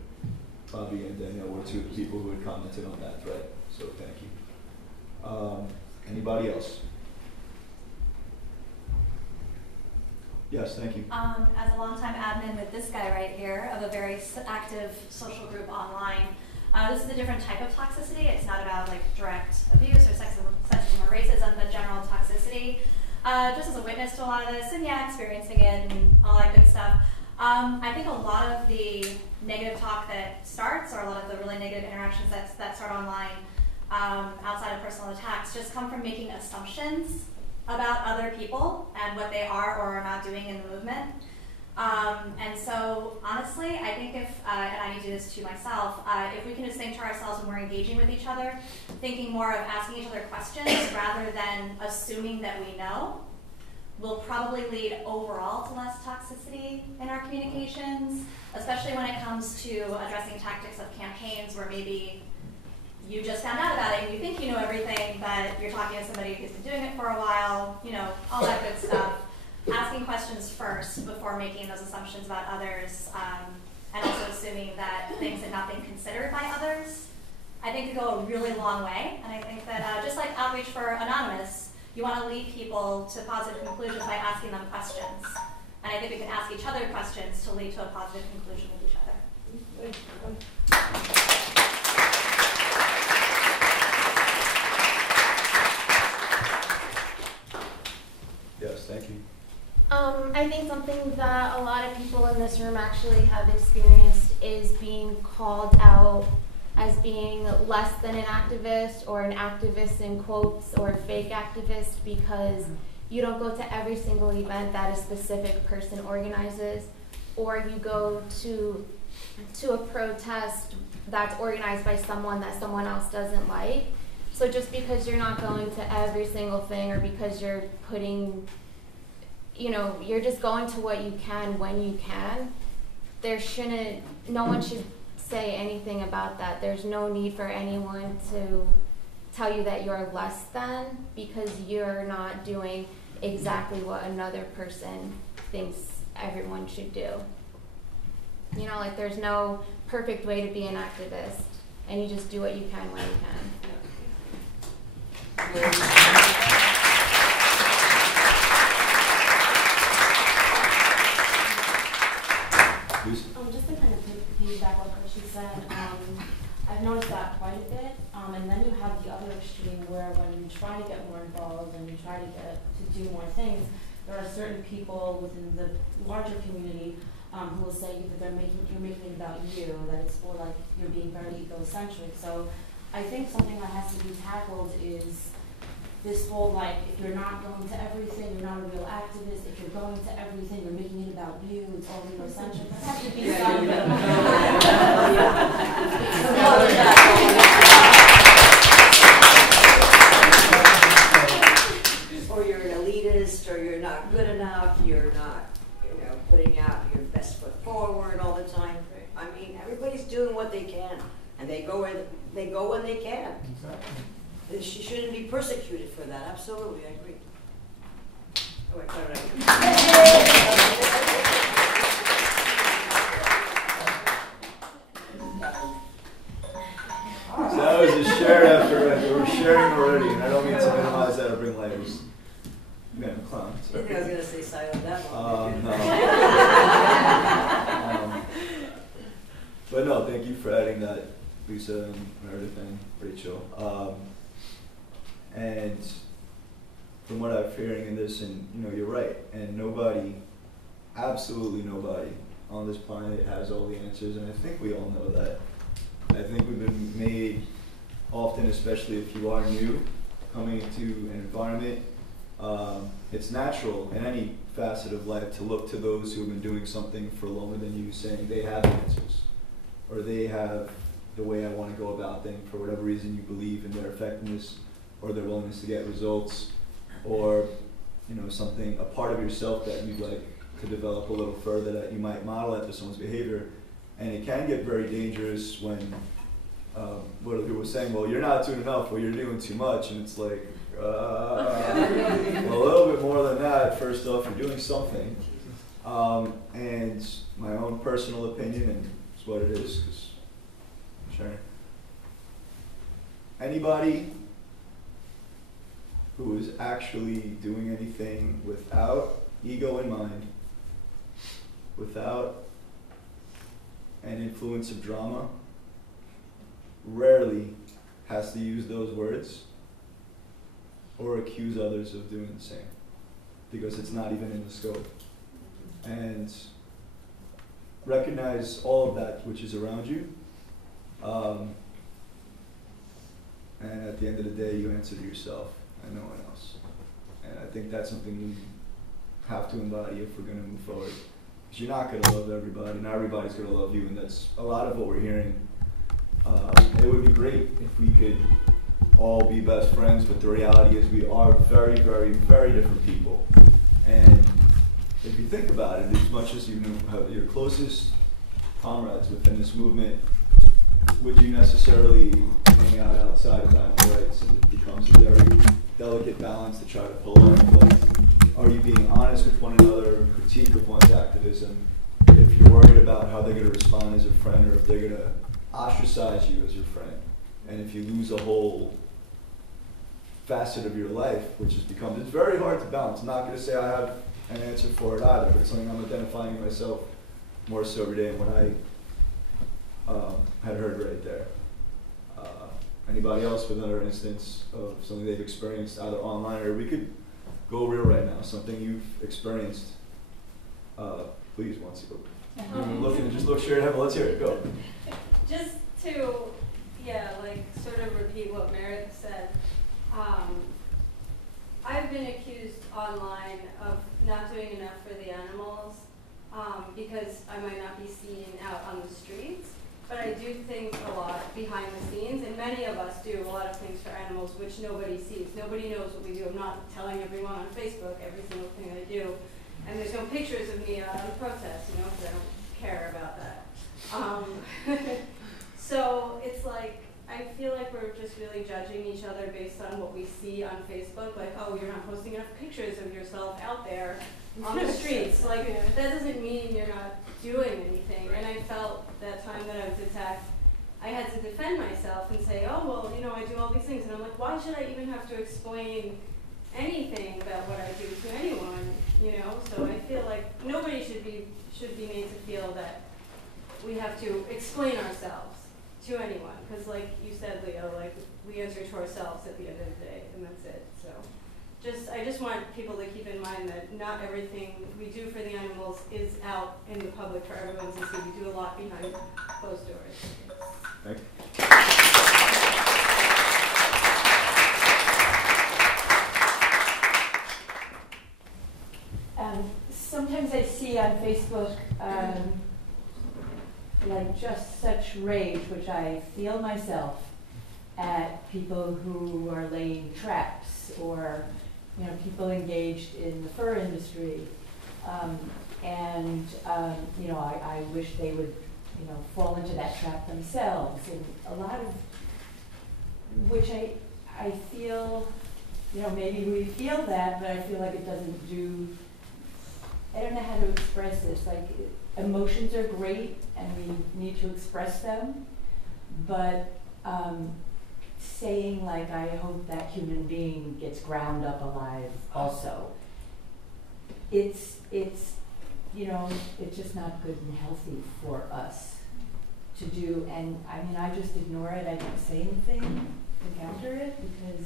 Bobby and Danielle were two of the people who had commented on that thread, so thank you. Anybody else? Yes, thank you. As a longtime admin with this guy right here of a very active social group online, this is a different type of toxicity. It's not about like direct abuse or sexism or racism, but general toxicity. Just as a witness to a lot of this, and yeah, experiencing it and all that good stuff. I think a lot of the negative talk that starts, or a lot of the really negative interactions that start online outside of personal attacks, just come from making assumptions about other people and what they are or are not doing in the movement. And so, honestly, I think if, and I need to do this to myself, if we can just think to ourselves when we're engaging with each other, thinking more of asking each other questions rather than assuming that we know, will probably lead overall to less toxicity in our communications, especially when it comes to addressing tactics of campaigns where maybe you just found out about it and you think you know everything, but you're talking to somebody who's been doing it for a while, you know, all that good stuff. Asking questions first before making those assumptions about others, and also assuming that things had not been considered by others, I think could go a really long way. And I think that just like outreach for Anonymous, you want to lead people to positive conclusions by asking them questions. And I think we can ask each other questions to lead to a positive conclusion with each other. Yes, thank you. I think something that a lot of people in this room actually have experienced is being called out as being less than an activist, or an activist in quotes, or a fake activist, because you don't go to every single event that a specific person organizes, or you go to a protest that's organized by someone that someone else doesn't like. So just because you're not going to every single thing, or because you're putting, you know, you're just going to what you can when you can, no one should say anything about that. There's no need for anyone to tell you that you're less than, because you're not doing exactly what another person thinks everyone should do. You know, like there's no perfect way to be an activist, and you just do what you can when you can. Just to kind of piggyback on what she said, I've noticed that quite a bit. And then you have the other extreme where when you try to get more involved and you try to get to do more things, there are certain people within the larger community who will say that you're making it about you, that it's more like you're being very egocentric. So I think something that has to be tackled is this whole, like, if you're not going to everything, you're not a real activist. If you're going to everything, you're making it about you. It's all egocentric. That has to be Or you're an elitist, or you're not good enough, you're not, you know, putting out your best foot forward all the time. I mean, everybody's doing what they can, and they go when they can. Exactly. She shouldn't be persecuted for that. Absolutely, I agree. Oh, wait, So that was a shared effort, right? We're sharing already, and I don't mean to minimize that or bring layers. Man, clown. I think I was going to say silent that one. No. But no, thank you for adding that, Lisa and Meredith and Rachel. And from what I'm hearing in this, and you know, you're right, and nobody, absolutely nobody, on this planet has all the answers, and I think we all know that. I think we've been made, often, especially if you are new, coming into an environment, it's natural in any facet of life to look to those who have been doing something for longer than you, saying they have the answers, or they have the way I want to go about things for whatever reason you believe in their effectiveness or their willingness to get results, or something, a part of yourself that you'd like to develop a little further that you might model after someone's behavior. And it can get very dangerous when what people were saying, well, you're not doing enough, or you're doing too much, and it's like, a little bit more than that. First off, you're doing something. And my own personal opinion, and it's what it is, because sure. Anybody who is actually doing anything without ego in mind, without an influence of drama, rarely has to use those words or accuse others of doing the same, because it's not even in the scope. And recognize all of that which is around you, and at the end of the day, you answer to yourself and no one else. And I think that's something we have to embody if we're going to move forward. Because you're not going to love everybody, not everybody's going to love you, and that's a lot of what we're hearing. It would be great if we could all be best friends, but the reality is we are very, very, very different people. And if you think about it, as much as you have your closest comrades within this movement, would you necessarily hang out outside of animal rights? And it becomes a very delicate balance to try to pull off. Like, are you being honest with one another, critique of one's activism? If you're worried about how they're going to respond as a friend, or if they're going to ostracize you as your friend, and if you lose a whole facet of your life, which has become, it's very hard to balance. I'm not going to say I have an answer for it either, but it's something I'm identifying in myself more so every day than what I had heard right there. Anybody else with another instance of something they've experienced either online, or we could go real right now, something you've experienced. Please, once you go. Looking, just look straight ahead. Let's hear it. Go. Just to, sort of repeat what Meredith said. I've been accused online of not doing enough for the animals because I might not be seen out on the streets, but I do things a lot behind the scenes, and many of us do a lot of things for animals which nobody sees. Nobody knows what we do. I'm not telling everyone on Facebook every single thing I do, and there's no pictures of me out on protests, because I don't care about that. So it's like, I feel like we're just really judging each other based on what we see on Facebook, like, oh, you're not posting enough pictures of yourself out there on the streets. Like, that doesn't mean you're not doing anything. And I felt that time that I was attacked, I had to defend myself and say, oh, well, I do all these things. And I'm like, why should I even have to explain anything about what I do to anyone, So I feel like nobody should be made to feel that we have to explain ourselves to anyone, because like you said, Leo, we answer to ourselves at the end of the day, and that's it. So I just want people to keep in mind that not everything we do for the animals is out in the public for everyone to see. We do a lot behind closed doors. Thank you. Sometimes I see on Facebook just such rage, which I feel myself, at people who are laying traps, or people engaged in the fur industry, I wish they would fall into that trap themselves, and a lot of which I feel, maybe we feel that, but I feel like it doesn't do. I don't know how to express this. Emotions are great, and we need to express them, but saying I hope that human being gets ground up alive also, it's just not good and healthy for us to do. And I just ignore it. I don't say anything to counter it, because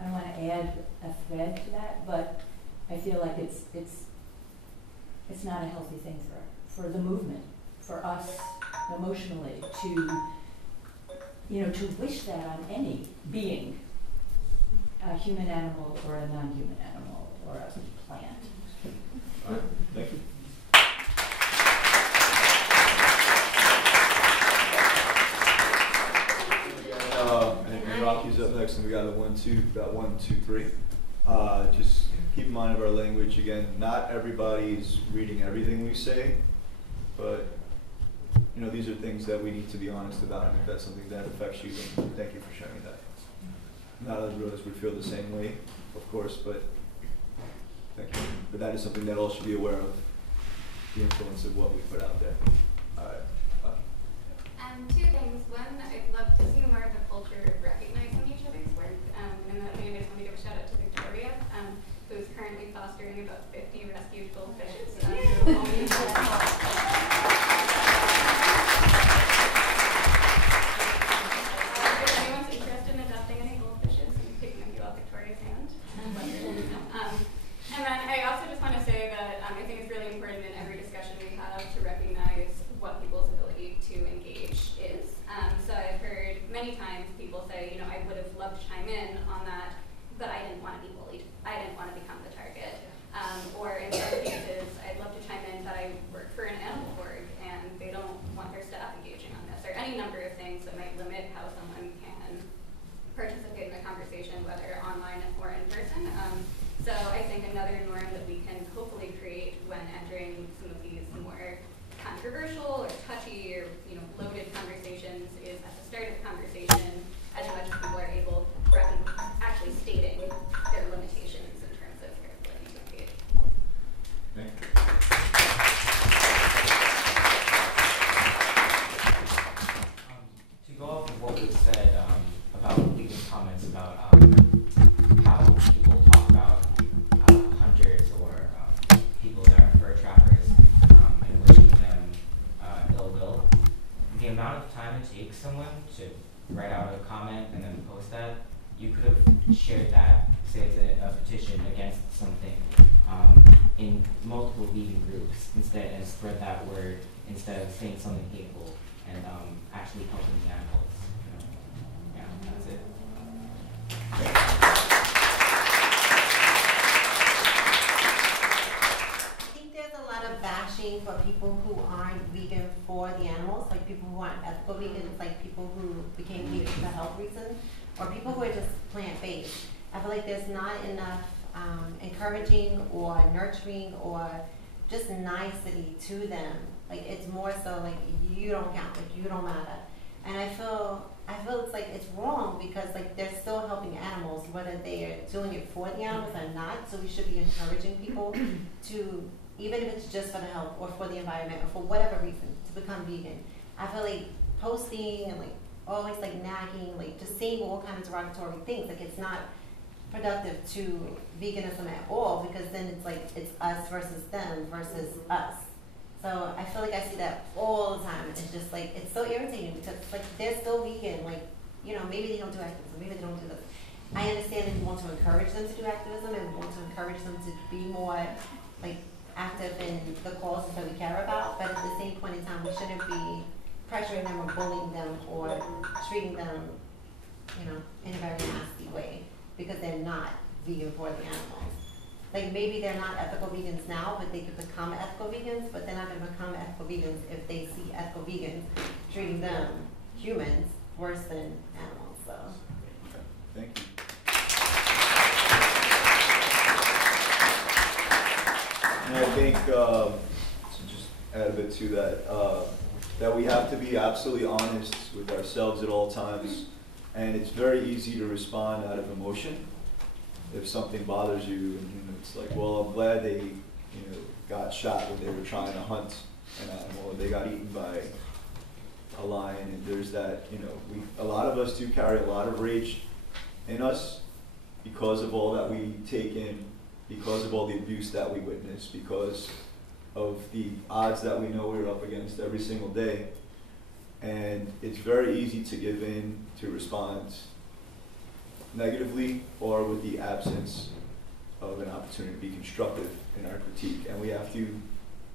I don't want to add a thread to that, but I feel like it's not a healthy thing for the movement, for us emotionally to, to wish that on any being, a human animal or a non-human animal or a plant. All right, thank you. And Rocky's up next, and we got a 1, 2, got 1, 2, 3. Just keep in mind of our language again. Not everybody's reading everything we say, but these are things that we need to be honest about, and if that's something that affects you, then thank you for sharing that. Not all of us would feel the same way, of course, but thank you. But that is something that all should be aware of, the influence of what we put out there. All right. Two things. One, I'd love to see more of a culture of recognizing each other's work. And in that vein, I just want to give a shout out to Victoria, who is currently fostering about 50 rescued goldfishes. If anyone's interested in adopting any goldfishes, I'm picking them off Victoria's hand. And then I also just want to say that I think it's really important in every discussion we have to recognize what people's ability to engage is. So I've heard many times people say, I would have loved to chime in on that, but I didn't want to be bullied. I didn't want to become the target. Or in some cases, I'd love to chime in, but I work for an animal org and they don't want their staff engaging on this, or any number of things that might limit how someone can participate in a conversation, whether online or in person. So I think another norm that we can hopefully create when entering some of these more controversial or touchy or loaded conversations is at the start of the conversation, as much as people are able, actually stating their limitations in terms of their ability to engage. Thank you. To go off of what was said about leaving comments about how people talk about hunters or people that are fur trappers and wishing them ill will, the amount of time it takes someone to write out a comment and then post that, you could have shared that, say it's a petition against something, in multiple vegan groups instead, and spread that word instead of saying something hateful and actually helping the animals. Yeah, that's it. I think there's a lot of bashing for people who aren't vegan for the animals, like people who aren't ethical vegans, like people who became vegan for health reasons, or people who are just plant-based. I feel like there's not enough encouraging or nurturing or just nicety to them. Like it's more so like you don't count, like you don't matter. And I feel it's like it's wrong because like they're still helping animals, whether they are doing it for the animals or not. So we should be encouraging people to, even if it's just for the health or for the environment or for whatever reason, to become vegan. I feel like posting and like always like nagging, like just saying all kinds of derogatory things, like it's not productive to veganism at all, because then it's like it's us versus them versus us. So I feel like I see that all the time. It's just like it's so irritating because like they're still vegan, like maybe they don't do activism, maybe they don't do this. I understand that we want to encourage them to do activism and we want to encourage them to be more like active in the causes that we care about, but at the same point in time we shouldn't be pressuring them or bullying them or treating them, in a very nasty way because they're not vegan for the animals. Like maybe they're not ethical vegans now, but they could become ethical vegans, but they're not going to become ethical vegans if they see ethical vegans treating them, humans, worse than animals. So. Okay. Thank you. And I think, to just add a bit to that, that we have to be absolutely honest with ourselves at all times. And it's very easy to respond out of emotion. If something bothers you, and it's like, well, I'm glad they, got shot when they were trying to hunt an animal, or they got eaten by a lion, and there's that, a lot of us do carry a lot of rage in us because of all that we take in, because of all the abuse that we witness, because of the odds that we know we're up against every single day. And it's very easy to give in, to respond negatively or with the absence of an opportunity to be constructive in our critique. And we have to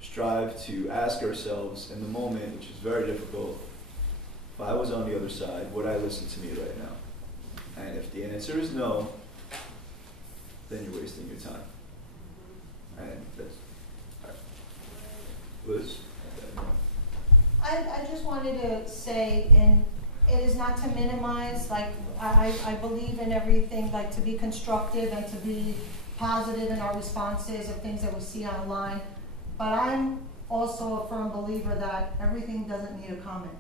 strive to ask ourselves in the moment, which is very difficult, if I was on the other side, would I listen to me right now? And if the answer is no, then you're wasting your time. And that's, all right. Liz? I just wanted to say, and it is not to minimize, like, I believe in everything, like, to be constructive and to be positive in our responses of things that we see online. But I'm also a firm believer that everything doesn't need a comment.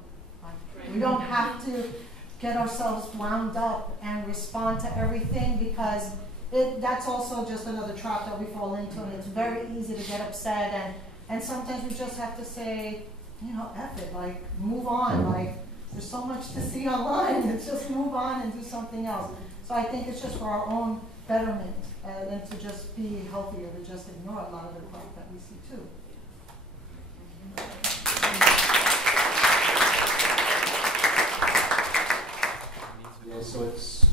We don't have to get ourselves wound up and respond to everything, because that's also just another trap that we fall into, and it's very easy to get upset, and sometimes we just have to say, you know, F it, like, move on, like, there's so much to see online, let's just move on and do something else. So I think it's just for our own betterment, and to just be healthier, to just ignore a lot of the crap that we see too. Yeah, so it's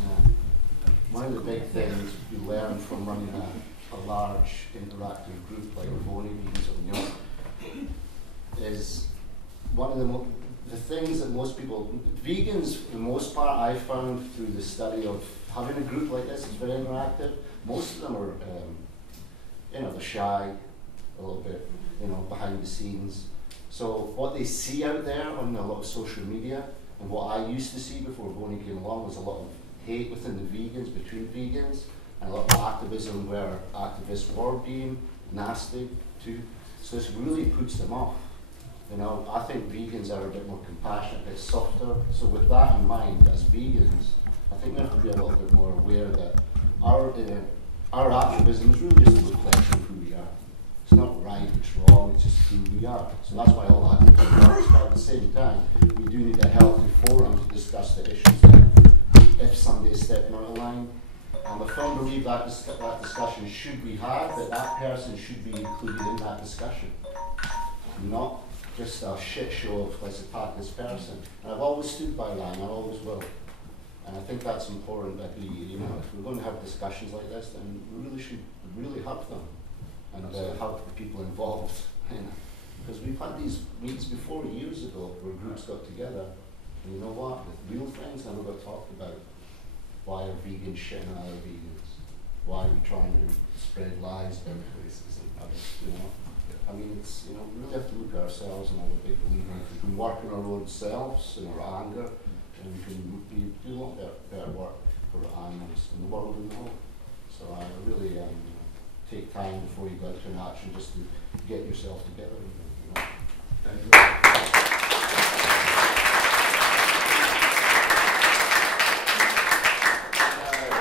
one of the big things you learn from running a large interactive group like Veganism of New York is one of the things that most people, vegans for the most part, I found through the study of having a group like this, it's very interactive. Most of them are, you know, they're shy a little bit, you know, behind the scenes. So what they see out there on a lot of social media, and what I used to see before Bonnie came along, was a lot of hate within the vegans, between vegans, and a lot of activism where activists were being nasty too. So this really puts them off. You know, I think vegans are a bit more compassionate, a bit softer. So with that in mind, as vegans, I think we have to be a little bit more aware that our activism is really just a reflection of who we are. It's not right, it's wrong, it's just who we are. So that's why all activism works, but at the same time, we do need a healthy forum to discuss the issues that if somebody is stepping out of line, I'm a firm believer that that discussion should be had, but that person should be included in that discussion. Not just a shit show of let's attack this person. And I've always stood by that, and I always will. And I think that's important that we, you know, if we're going to have discussions like this, then we really should really have them and have the people involved. You know? Because we've had these meetings before years ago where groups got together, and you know what? The real things never got talked about. Why are vegans shitting on other vegans? Why are we trying to spread lies about places and others, you know? I mean, it's, you know, we really have to look at ourselves, and I'm a big believer if we can work on our own selves and our anger, and we can do a lot better work for animals in the world and the whole. So I really take time before you go into an action just to get yourself together. You know. Thank you.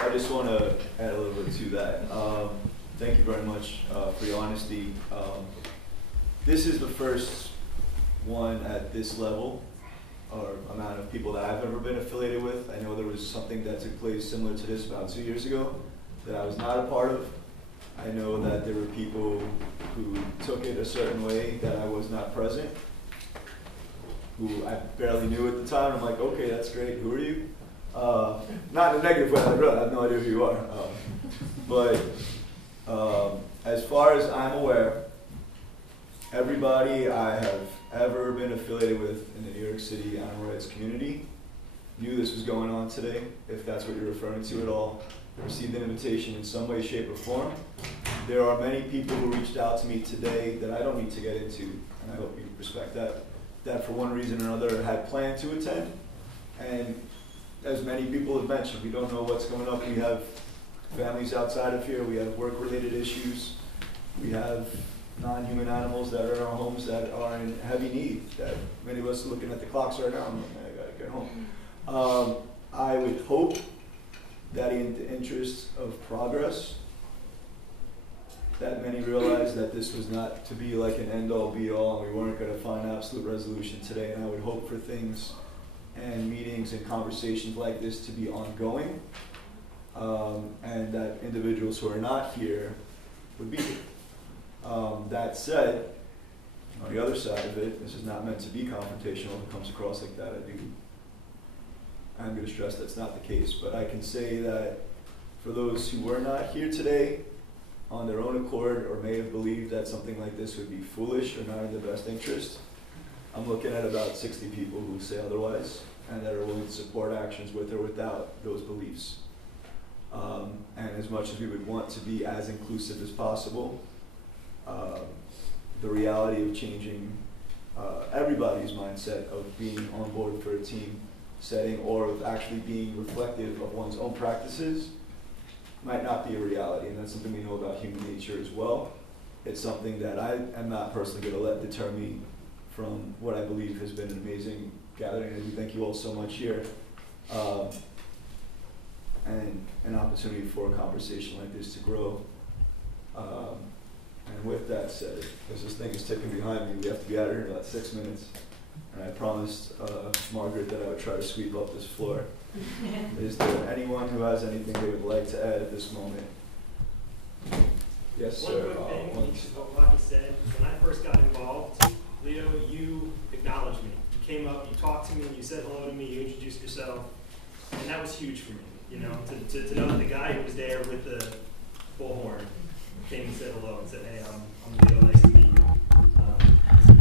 I just want to add a little bit to that. Thank you very much for your honesty. This is the first one at this level, or amount of people that I've ever been affiliated with. I know there was something that took place similar to this about 2 years ago that I was not a part of. I know that there were people who took it a certain way that I was not present, who I barely knew at the time. I'm like, okay, that's great, who are you? Not in a negative way, like, really, I have no idea who you are. But as far as I'm aware, everybody I have ever been affiliated with in the New York City animal rights community knew this was going on today, if that's what you're referring to at all, received an invitation in some way, shape, or form. There are many people who reached out to me today that I don't need to get into, and I hope you respect that, that for one reason or another had planned to attend. And as many people have mentioned, we don't know what's going up. We have families outside of here, we have work-related issues, we have non-human animals that are in our homes that are in heavy need, that many of us are looking at the clocks right now, I'm like, I gotta get home. I would hope that in the interest of progress, that many realized that this was not to be like an end-all be-all, and we weren't gonna find absolute resolution today, and I would hope for things and meetings and conversations like this to be ongoing, and that individuals who are not here would be here. That said, on the other side of it, this is not meant to be confrontational. If it comes across like that, I'm going to stress that's not the case. But I can say that for those who were not here today, on their own accord or may have believed that something like this would be foolish or not in their best interest. I'm looking at about 60 people who say otherwise and that are willing to support actions with or without those beliefs. And as much as we would want to be as inclusive as possible, the reality of changing everybody's mindset of being on board for a team setting or of actually being reflective of one's own practices might not be a reality, and that's something we know about human nature as well. It's something that I am not personally going to let deter me from what I believe has been an amazing gathering, and we thank you all so much here. And an opportunity for a conversation like this to grow. And with that said, because this thing is ticking behind me, we have to be out of here in about 6 minutes. And I promised Margaret that I would try to sweep up this floor. Is there anyone who has anything they would like to add at this moment? Yes, sir. One quick thing, what Rocky said, when I first got involved, Leo, you acknowledged me. You came up, you talked to me, you said hello to me, you introduced yourself, and that was huge for me. You know, to know that the guy who was there with the bullhorn came and said hello and said, hey, I'm Leo, nice to meet you.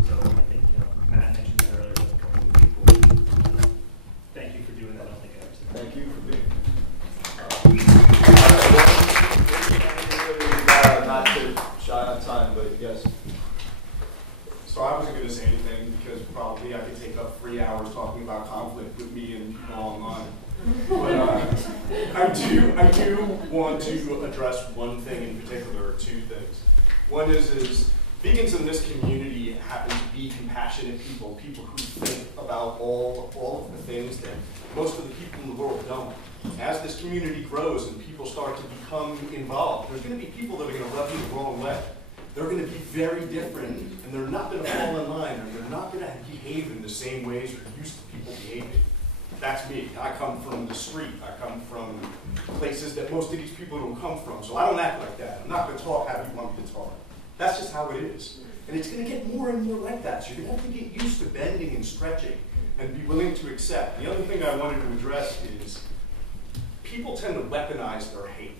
So I think, you know, Matt mentioned that earlier with a couple of people. Thank you for doing that. I don't think I ever said that. Thank you for being not to shy on time, but yes. So I wasn't going to say anything because probably I could take up 3 hours talking about conflict with me and people online. But I do want to address one thing in particular, or two things. One is vegans in this community happen to be compassionate people who think about all of the things that most of the people in the world don't. As this community grows and people start to become involved, there's going to be people that are going to rub you the wrong way. They're going to be very different, and they're not going to fall in line, and they're not going to behave in the same ways you're used to people behaving. That's me. I come from the street. I come from places that most of these people don't come from. So I don't act like that. I'm not going to talk how you want me to talk. That's just how it is. And it's going to get more and more like that. So you're going to have to get used to bending and stretching and be willing to accept. The other thing I wanted to address is people tend to weaponize their hate.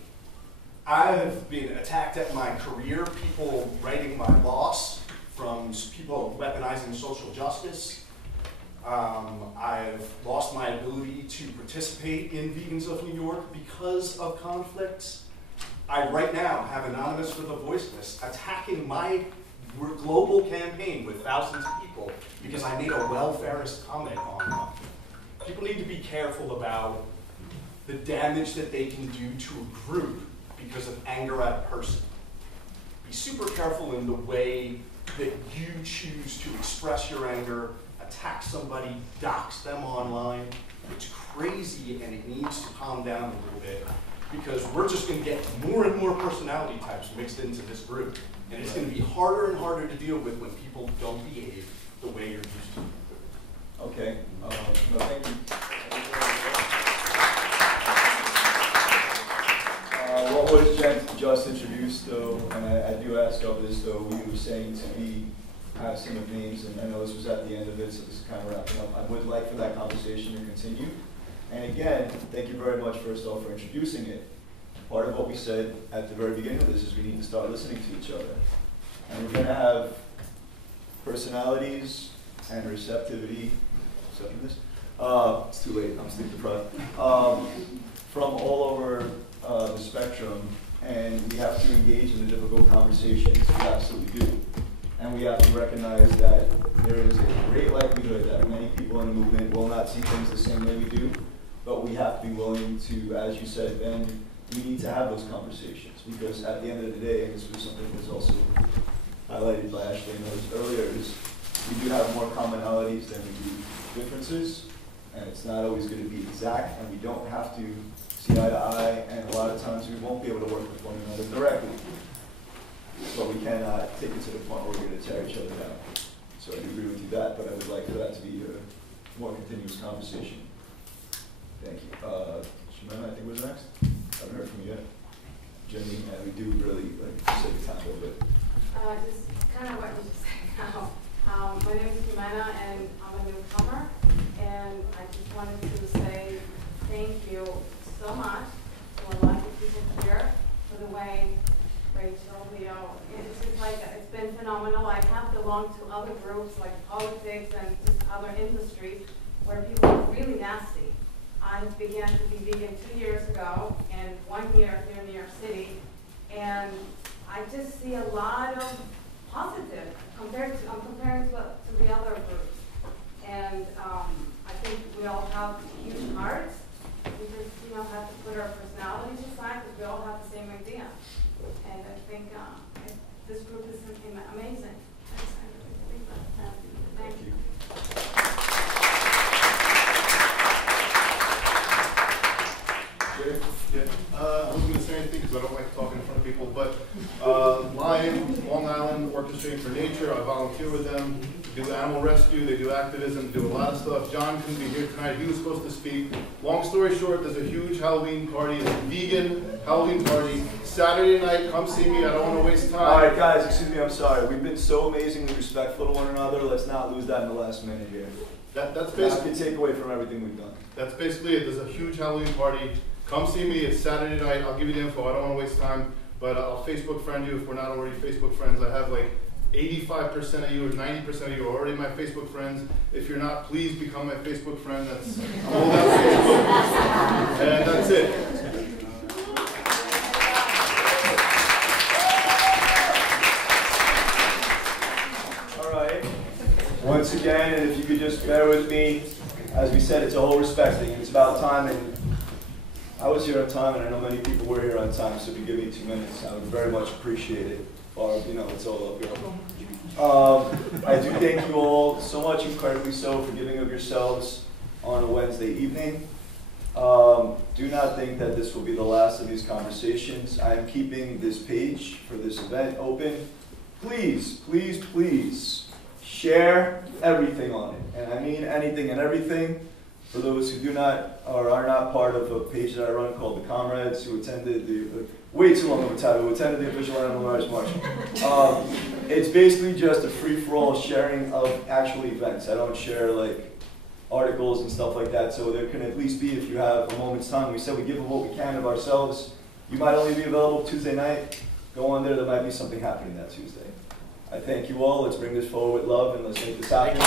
I've been attacked at my career, people writing my boss, from people weaponizing social justice. I've lost my ability to participate in Vegans of New York because of conflicts. I right now have Anonymous for the Voiceless attacking my global campaign with thousands of people because I made a welfarist comment on them. People need to be careful about the damage that they can do to a group because of anger at a person. Be super careful in the way that you choose to express your anger, attack somebody, dox them online. It's crazy and it needs to calm down a little bit because we're just going to get more and more personality types mixed into this group. And it's going to be harder and harder to deal with when people don't behave the way you're used to. Okay. No, thank you. What was Jen just introduced, though, and I do ask of this, though, we were saying to be absent of names, and I know this was at the end of it, so this is kind of wrapping up. I would like for that conversation to continue. And again, thank you very much, first of all, for introducing it. Part of what we said at the very beginning of this is we need to start listening to each other. And we're going to have personalities and receptivity. It's too late, I'm sleep deprived. From all over the spectrum, and we have to engage in the difficult conversations. We absolutely do. And we have to recognize that there is a great likelihood that many people in the movement will not see things the same way we do, but we have to be willing to, as you said, Ben, we need to have those conversations, because at the end of the day, and this was something that's also highlighted by Ashley and others earlier, is we do have more commonalities than we do differences, and it's not always going to be exact, and we don't have to see eye to eye, and a lot of times we won't be able to work with one another directly. But we cannot take it to the point where we're going to tear each other down. So I do agree with you that, but I would like for that to be a more continuous conversation. Thank you. Shimena, I think was next. I haven't heard from you yet. Jenny, and we do really save the time a little bit. Just kind of what you just said now. My name is Jimena, and I'm a newcomer. And I just wanted to say thank you so much to a lot of people here for the way Rachel, Leo. It's just like, it's been phenomenal. I have belonged to other groups like politics and just other industries where people are really nasty. I began to be vegan 2 years ago and 1 year here in New York City. And I just see a lot of positive comparing to the other groups. And I think we all have huge hearts. We just, have to put our personalities aside because we all have the same idea. And I think this group is amazing. Thank you. I wasn't going to say anything because I don't like talking in front of people, but Long Island Orchestrating for Nature, I volunteer with them, do animal rescue, they do activism, do a lot of stuff. John couldn't be here tonight, he was supposed to speak. Long story short, there's a huge Halloween party, it's a vegan Halloween party. Saturday night, come see me, I don't want to waste time. All right, guys, excuse me, I'm sorry. We've been so amazingly respectful to one another. Let's not lose that in the last minute here. That's basically take away from everything we've done. That's basically it. There's a huge Halloween party. Come see me. It's Saturday night. I'll give you the info. I don't want to waste time, but I'll Facebook friend you if we're not already Facebook friends. I have like 85% of you or 90% of you are already my Facebook friends. If you're not, please become my Facebook friend. That's all about Facebook. And that's it. Once again, and if you could just bear with me, as we said, it's a whole respect thing. It's about time, and I was here on time, and I know many people were here on time, so if you give me 2 minutes, I would very much appreciate it. Or, it's all up here. I do thank you all so much, incredibly so, for giving of yourselves on a Wednesday evening. Do not think that this will be the last of these conversations. I am keeping this page for this event open. Please, please, please, share everything on it, and I mean anything and everything. For those who do not or are not part of a page that I run called The Comrades, who attended way too long of a title, who attended the official Animal Rights March. It's basically just a free-for-all sharing of actual events. I don't share like articles and stuff like that, so there can at least be, if you have a moment's time, we said we give what we can of ourselves. You might only be available Tuesday night. Go on there might be something happening that Tuesday. I thank you all. Let's bring this forward with love and let's make this happen.